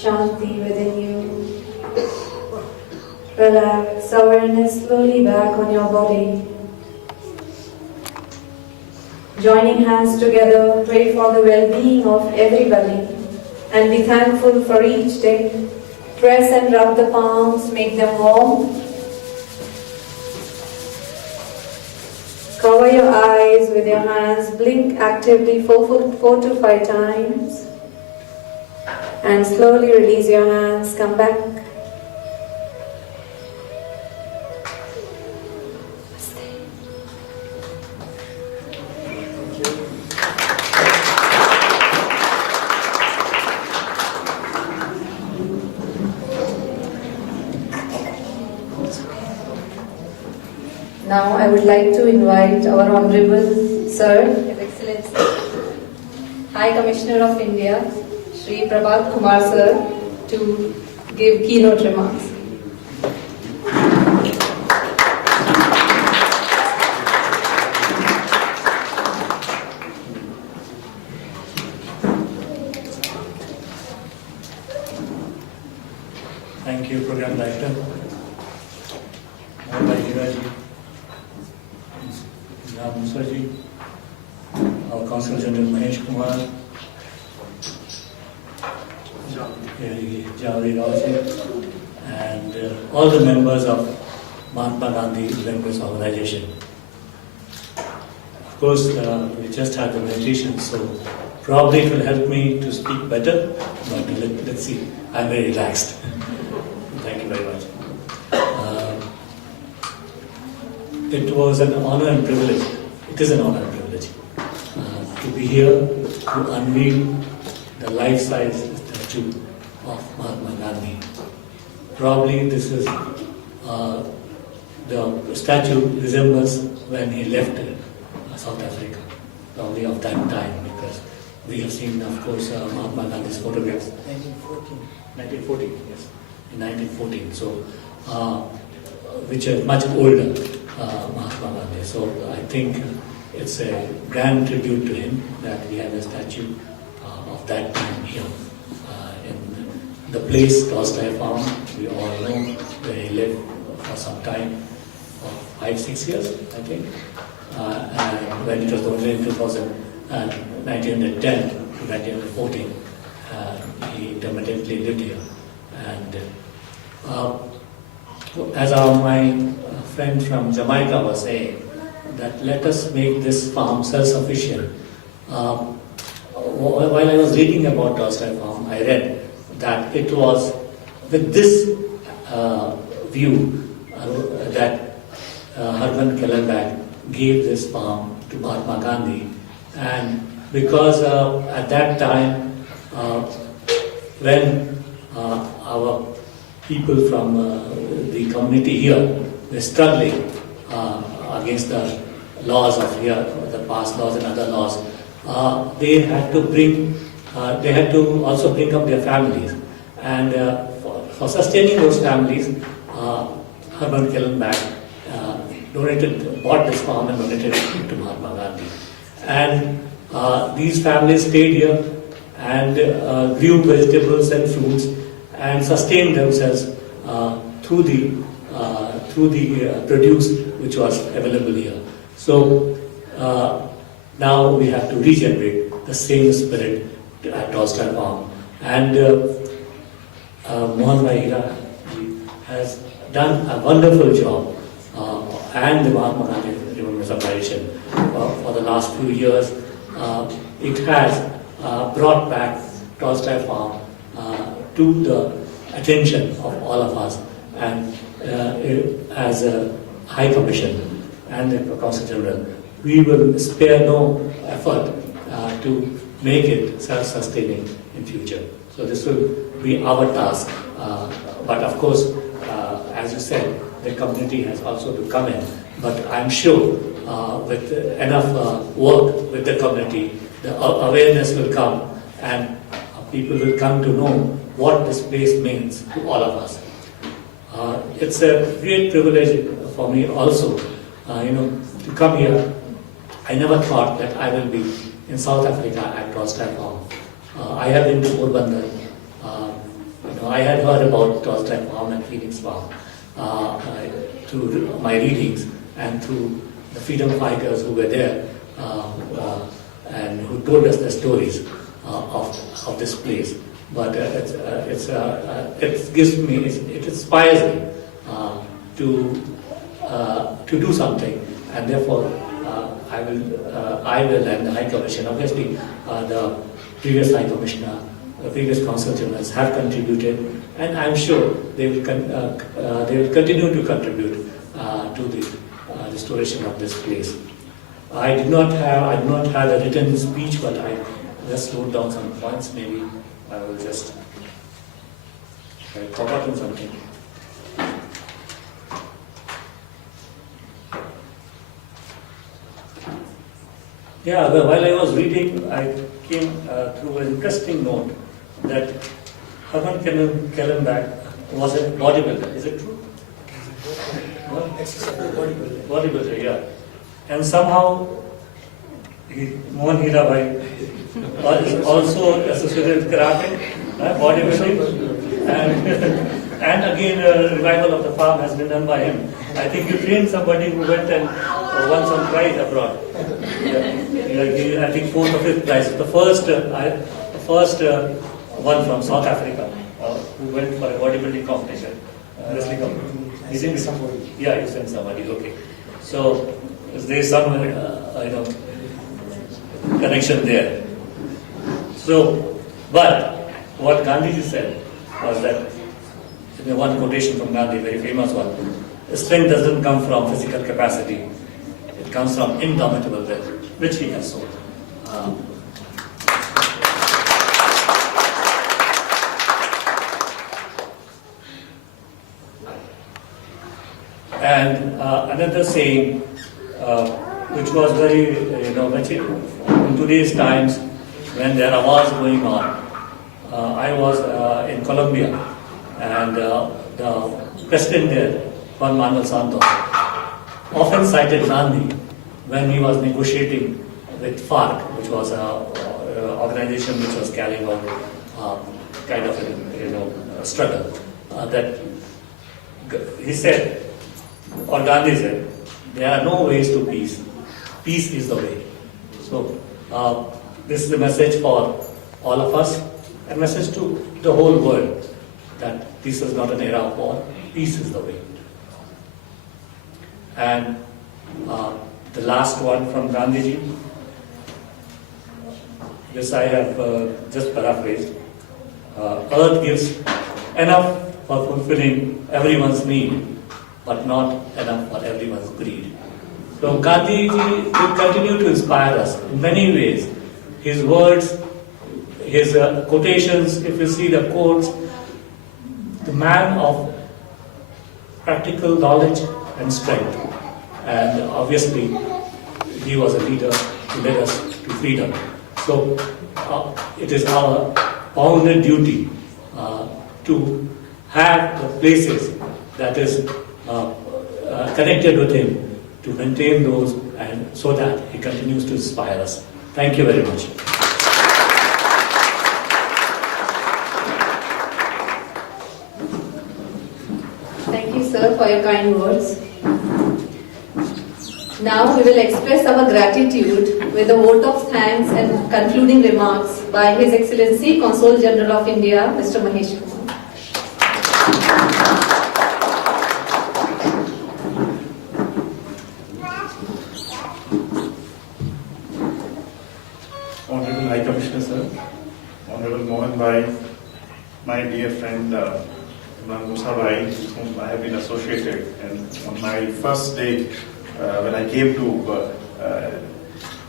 Shanti within you. Relax awareness slowly back on your body. Joining hands together, pray for the well-being of everybody and be thankful for each day. Press and rub the palms, make them warm. Cover your eyes with your hands, blink actively 4 to 5 times. And slowly release your hands, come back. Now I would like to invite our Honorable Sir, His Excellency, High Commissioner of India, Shri Prabhat Kumar Sir, to give keynote remarks. Thank you, Program Director. Mahatma Ghandi, Musarji, our Consul General Mahesh Kumar, and all the members of Mahatma Gandhi Remembrance Organization. Of course, we just had the meditation, so probably it will help me to speak better, but let's see. I'm very relaxed. Thank you very much. It was an honor and privilege. It is an honor and privilege to be here to unveil the life-size statue of Mahatma Gandhi. Probably this is the statue resembles when he left South Africa, probably of that time, because we have seen, of course, Mahatma Gandhi's photographs. 1914, yes, in 1914. So, which is much older, Mahatma Gandhi. So I think it's a grand tribute to him that we have a statue of that time here in the place Tolstoy Farm. We all know where he lived for some time, for 5-6 years, I think. And when it was only in 1910 to 1914, he intermittently lived here. And as my friend from Jamaica was saying, that let us make this farm self-sufficient. While I was reading about Tolstoy Farm, I read that it was with this view that Herman Kellenbach gave this farm to Mahatma Gandhi, and because at that time when our people from the community here were struggling against the laws of here, the past laws and other laws, they had to bring they had to also bring up their families. And for sustaining those families, Herman Kellenbach bought this farm and donated it to Mahatma Gandhi. And these families stayed here and grew vegetables and fruits and sustained themselves through the produce which was available here. So now we have to regenerate the same spirit at Tolstoy Farm. And Mohan Heera has done a wonderful job, and the Mahatma Gandhi Remembrance Organization for the last few years. It has brought back Tolstoy Farm to the attention of all of us, and as a High Commission and the Consul General, we will spare no effort to make it self-sustaining in future. So this will be our task. But of course, as you said, the community has also to come in. But I'm sure with enough work with the community, the awareness will come and people will come to know what this place means to all of us. It's a great privilege for me also, to come here. I never thought that I will be in South Africa at Tolstoy Farm. I have been to Porbandar. I had heard about Tolstoy Farm and Phoenix Farm through my readings and through the freedom fighters who were there and who told us the stories of this place. But it gives me, it inspires me to do something, and therefore I will, and the High Commission, obviously the previous High Commissioner, the previous Consul Generals have contributed, and I'm sure they will continue to contribute to the restoration of this place. I did not have a written speech, but I just wrote down some points. Maybe I will just I've forgotten something. Yeah, while I was reading, I came through an interesting note that Herman Kellenbach was a bodybuilder. Is it true? Bodybuilder, yeah. And somehow Mohan Heera is also associated with karate, bodybuilding, and again a revival of the farm has been done by him. I think you trained somebody who went and won some prize abroad. Yeah, I think 4th or 5th prize. The first one from South Africa who went for a bodybuilding competition, wrestling competition. You sent somebody? Yeah, you sent somebody. Okay. So there is some connection there. So, but what Gandhiji said was that, in the one quotation from Gandhi, very famous one, strength doesn't come from physical capacity, it comes from indomitable will, which he has sold. And another saying, which was very, which in today's times, when there was going on, I was in Colombia, and the president there, Juan Manuel Santos, often cited Gandhi when he was negotiating with FARC, which was an organization which was carrying out kind of a struggle. That he said, or Gandhi said, there are no ways to peace. Peace is the way. So this is a message for all of us, a message to the whole world, that this is not an era of war, peace is the way. And the last one from Gandhiji, this I have just paraphrased. Earth gives enough for fulfilling everyone's need, but not enough for everyone's greed. So Gandhiji will continue to inspire us in many ways. His words, his quotations, if you see the quotes, the man of practical knowledge and strength. And obviously, he was a leader who led us to freedom. So it is our bounden duty to have the places that is connected with him, to maintain those, and so that he continues to inspire us. Thank you very much. Thank you, sir, for your kind words. Now we will express our gratitude with a vote of thanks and concluding remarks by His Excellency Consul General of India, Mr. Mahesh. Honorable High Commissioner, sir, Honorable Mohan Bhai, my dear friend Imran Musa Bhai, with whom I have been associated, and on my first day when I came to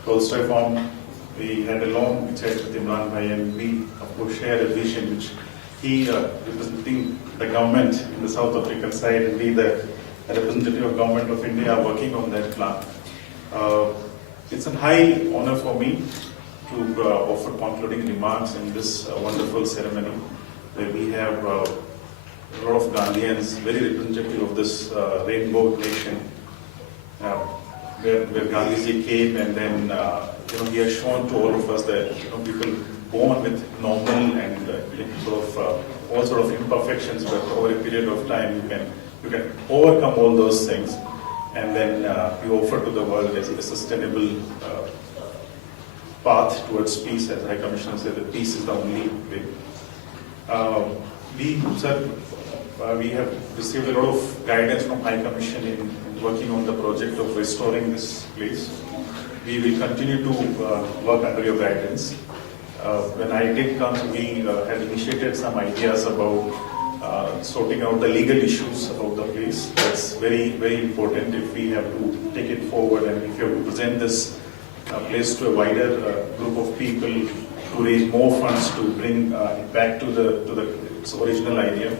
Tolstoy Farm, we had a long chat with Imran Bhai, and we of course shared a vision which he representing the government in the South African side, and we the representative of Government of India are working on that plan. It's a high honor for me to offer concluding remarks in this wonderful ceremony where we have a lot of Gandhians, very representative of this rainbow nation, where Gandhiji came, and then he has shown to all of us that people born with normal and all sort of imperfections, but over a period of time you can overcome all those things, and then you offer to the world as a sustainable path towards peace. As High Commissioner said, that peace is the only way. We have received a lot of guidance from High Commission in working on the project of restoring this place. We will continue to work under your guidance. When I did come, we had initiated some ideas about sorting out the legal issues about the place. That's very, very important if we have to take it forward, and if you have to present this place to a wider group of people to raise more funds to bring it back to its original idea.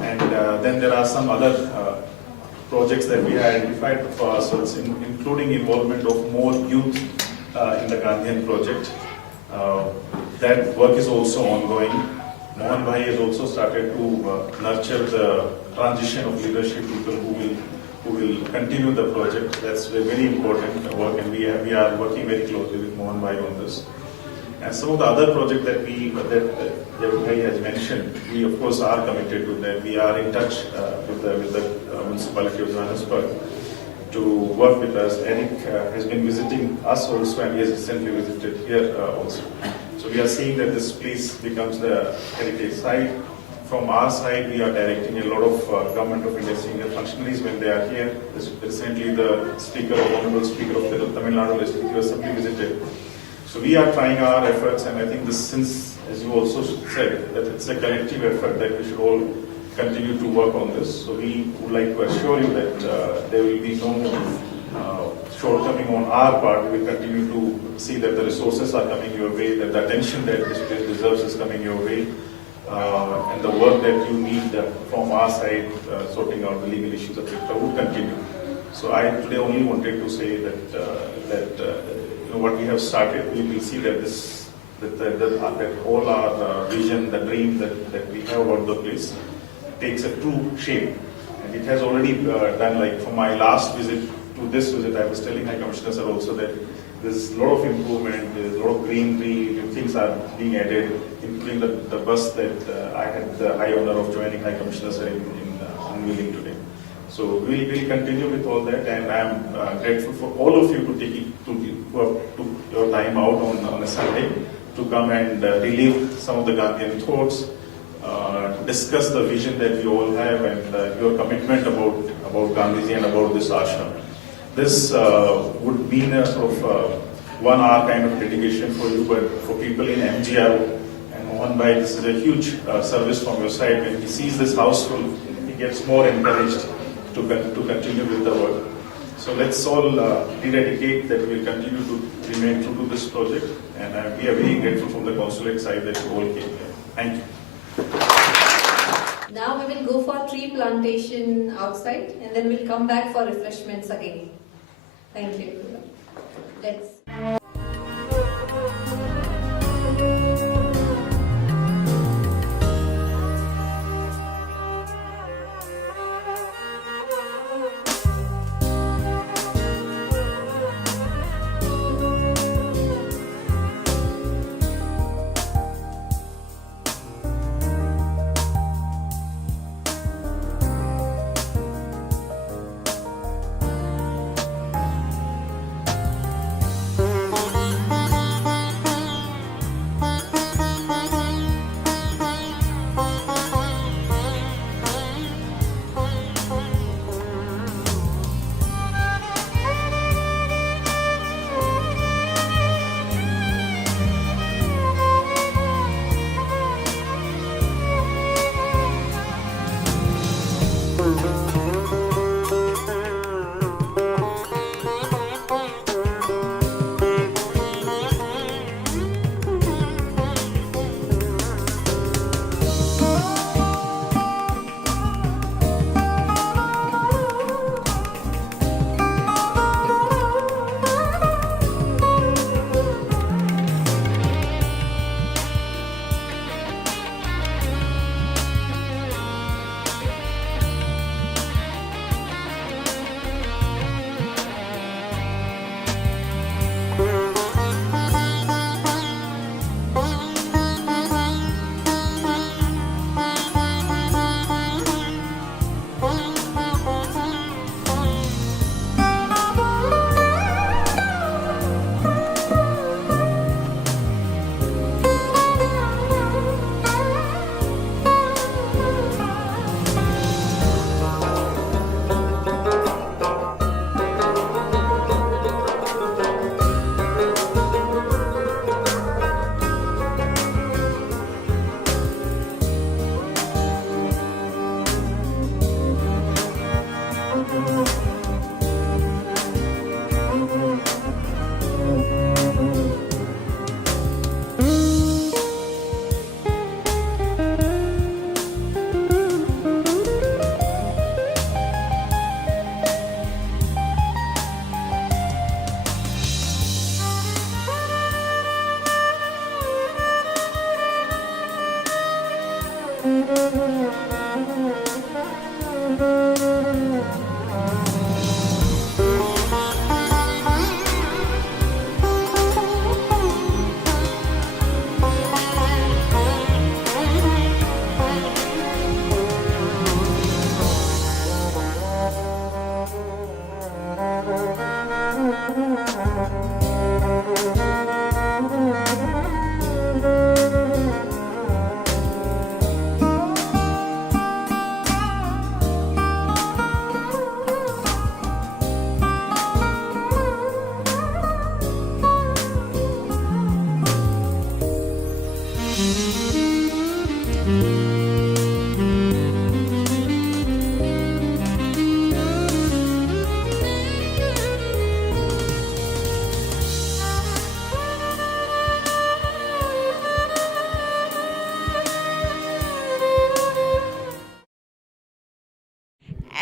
And then there are some other projects that we have identified for ourselves, including involvement of more youth in the Gandhian project. That work is also ongoing. Mohan Bhai has also started to nurture the transition of leadership people who will continue the project. That's a very important work, and we are working very closely with Mohan Bhai on this. And some of the other projects that David Bhai has mentioned, we of course are committed to that. We are in touch with the municipality of Johannesburg to work with us. Eric has been visiting us also, and he has recently visited here also. So we are seeing that this place becomes the heritage site. From our side, we are directing a lot of Government of India senior functionaries when they are here. Recently, the Honorable Speaker of the Tamil Nadu Legislative Assembly visited. So we are trying our efforts, and I think this, since, as you also said, that it's a collective effort that we should all continue to work on this. So we would like to assure you that there will be no shortcoming on our part. We will continue to see that the resources are coming your way, that the attention that this place deserves is coming your way, and the work that you need from our side, sorting out the legal issues, etc., would continue. So I today only wanted to say that what we have started, we will see that that all our vision, the dream that we have about the place takes a true shape. And it has already done, like from my last visit to this visit, I was telling High Commissioner sir also that there's a lot of improvement, there's a lot of greenery, things are being added, including the bus that I had the high honor of joining High Commissioner sir in unveiling today. So we will continue with all that, and I am grateful for all of you to took your time out on a Sunday to come and relive some of the Gandhian thoughts, discuss the vision that we all have, and your commitment about Gandhiji and about this ashram. This would mean a sort of 1 hour kind of dedication for you, but for people in MGRO and Mohan Bhai, this is a huge service from your side. When he sees this house full, he gets more encouraged to continue with the work. So let's all rededicate that we will continue to remain true to this project, and we are very grateful from the consulate side that you all came here. Thank you. Now we will go for tree plantation outside, and then we'll come back for refreshments again. Thank you. Let's.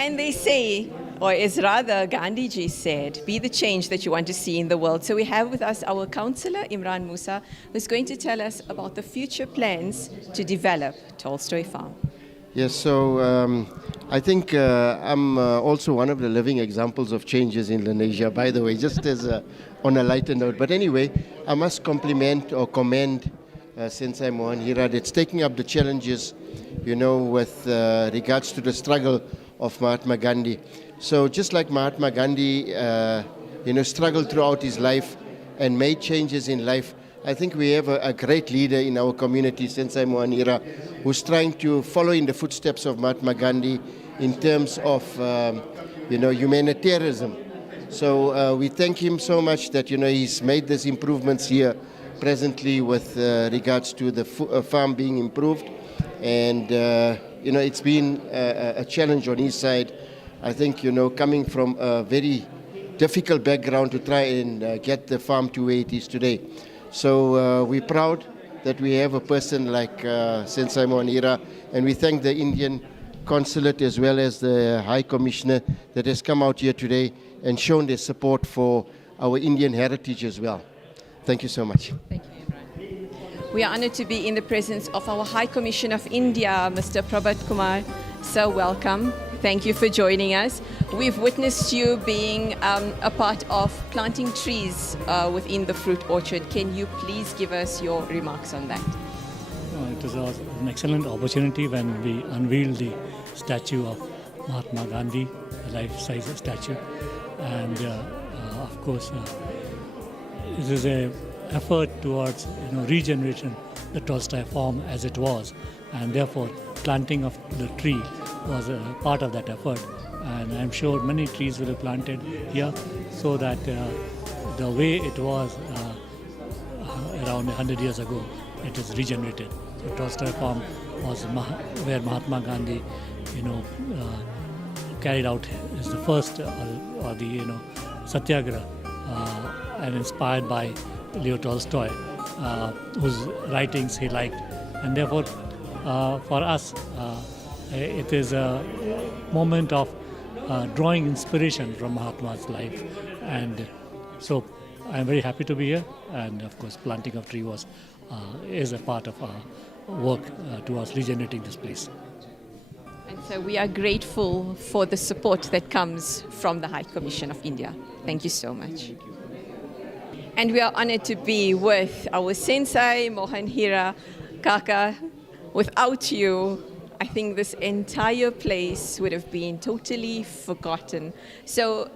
And they say, or is rather Gandhiji said, be the change that you want to see in the world. So we have with us our councillor, Imran Musa, who's going to tell us about the future plans to develop Tolstoy Farm. Yes, so I think I'm also one of the living examples of changes in Indonesia, by the way, just as on a lighter note. But anyway, I must compliment or commend Sensei Mohan Heera that's taking up the challenges, with regards to the struggle of Mahatma Gandhi. So just like Mahatma Gandhi, struggled throughout his life and made changes in life, I think we have a great leader in our community, Sensei Mohan Heera, who's trying to follow in the footsteps of Mahatma Gandhi in terms of, humanitarianism. So we thank him so much that, he's made these improvements here presently with regards to the farm being improved. And, it's been a challenge on his side. I think, coming from a very difficult background to try and get the farm to where it is today. So we're proud that we have a person like Sensei Mohan Heera, and we thank the Indian Consulate as well as the High Commissioner that has come out here today and shown their support for our Indian heritage as well. Thank you so much. Thank you, Imran. We are honored to be in the presence of our High Commissioner of India, Mr. Prabhat Kumar. So welcome. Thank you for joining us. We've witnessed you being a part of planting trees within the fruit orchard. Can you please give us your remarks on that? It was an excellent opportunity when we unveiled the statue of Mahatma Gandhi, a life-size statue. And of course, it is an effort towards regeneration, the Tolstoy Farm as it was. And therefore, planting of the tree was a part of that effort, and I'm sure many trees will be planted here so that the way it was around 100 years ago, it is regenerated. So Tolstoy Farm was where Mahatma Gandhi, carried out is the first or the satyagraha, and inspired by Leo Tolstoy, whose writings he liked, and therefore for us. It is a moment of drawing inspiration from Mahatma's life, and so I'm very happy to be here. And of course, planting of tree is a part of our work towards regenerating this place. And so we are grateful for the support that comes from the High Commission of India. Thank you so much. And we are honored to be with our Sensei Mohan Heera. Kaka, without you, I think this entire place would have been totally forgotten. So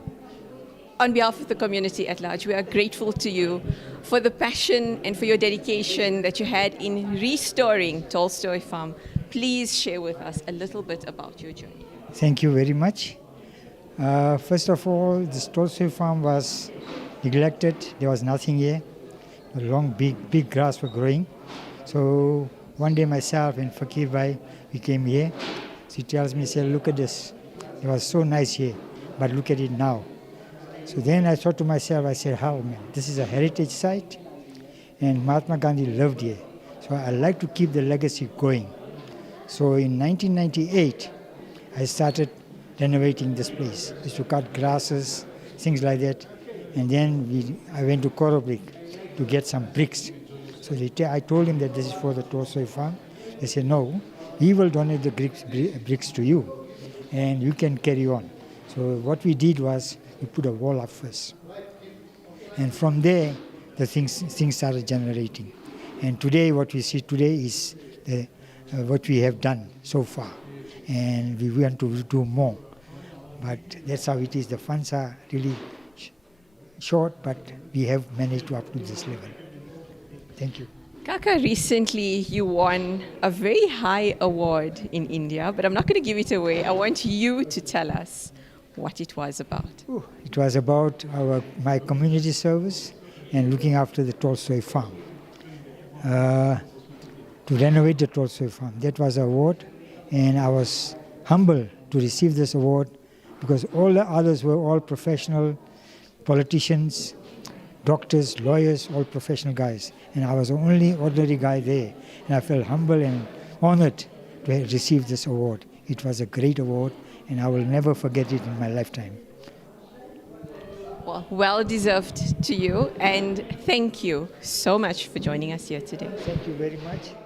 on behalf of the community at large, we are grateful to you for the passion and for your dedication that you had in restoring Tolstoy Farm. Please share with us a little bit about your journey. Thank you very much. First of all, this Tolstoy Farm was neglected. There was nothing here. A long, big grass were growing. So one day myself and Fakir Bhai, we came here. She tells me, say, look at this. It was so nice here, but look at it now. So then I thought to myself, I said, how, man, this is a heritage site, and Mahatma Gandhi lived here. So I like to keep the legacy going. So in 1998, I started renovating this place. I used to cut grasses, things like that. And then I went to Koroblik to get some bricks. So I told him that this is for the Tolstoy Farm. They said, no, we will donate the bricks to you, and you can carry on. So what we did was, we put a wall up first. And from there, the things started generating. And today, what we see today is what we have done so far. And we want to do more. But that's how it is. The funds are really short, but we have managed to up to this level. Thank you. Kaka, recently you won a very high award in India, but I'm not going to give it away. I want you to tell us what it was about. It was about my community service and looking after the Tolstoy Farm. To renovate the Tolstoy Farm. That was an award, and I was humbled to receive this award because all the others were all professional politicians, doctors, lawyers, all professional guys. And I was the only ordinary guy there. And I felt humble and honored to receive this award. It was a great award, and I will never forget it in my lifetime. Well deserved to you, and thank you so much for joining us here today. Thank you very much.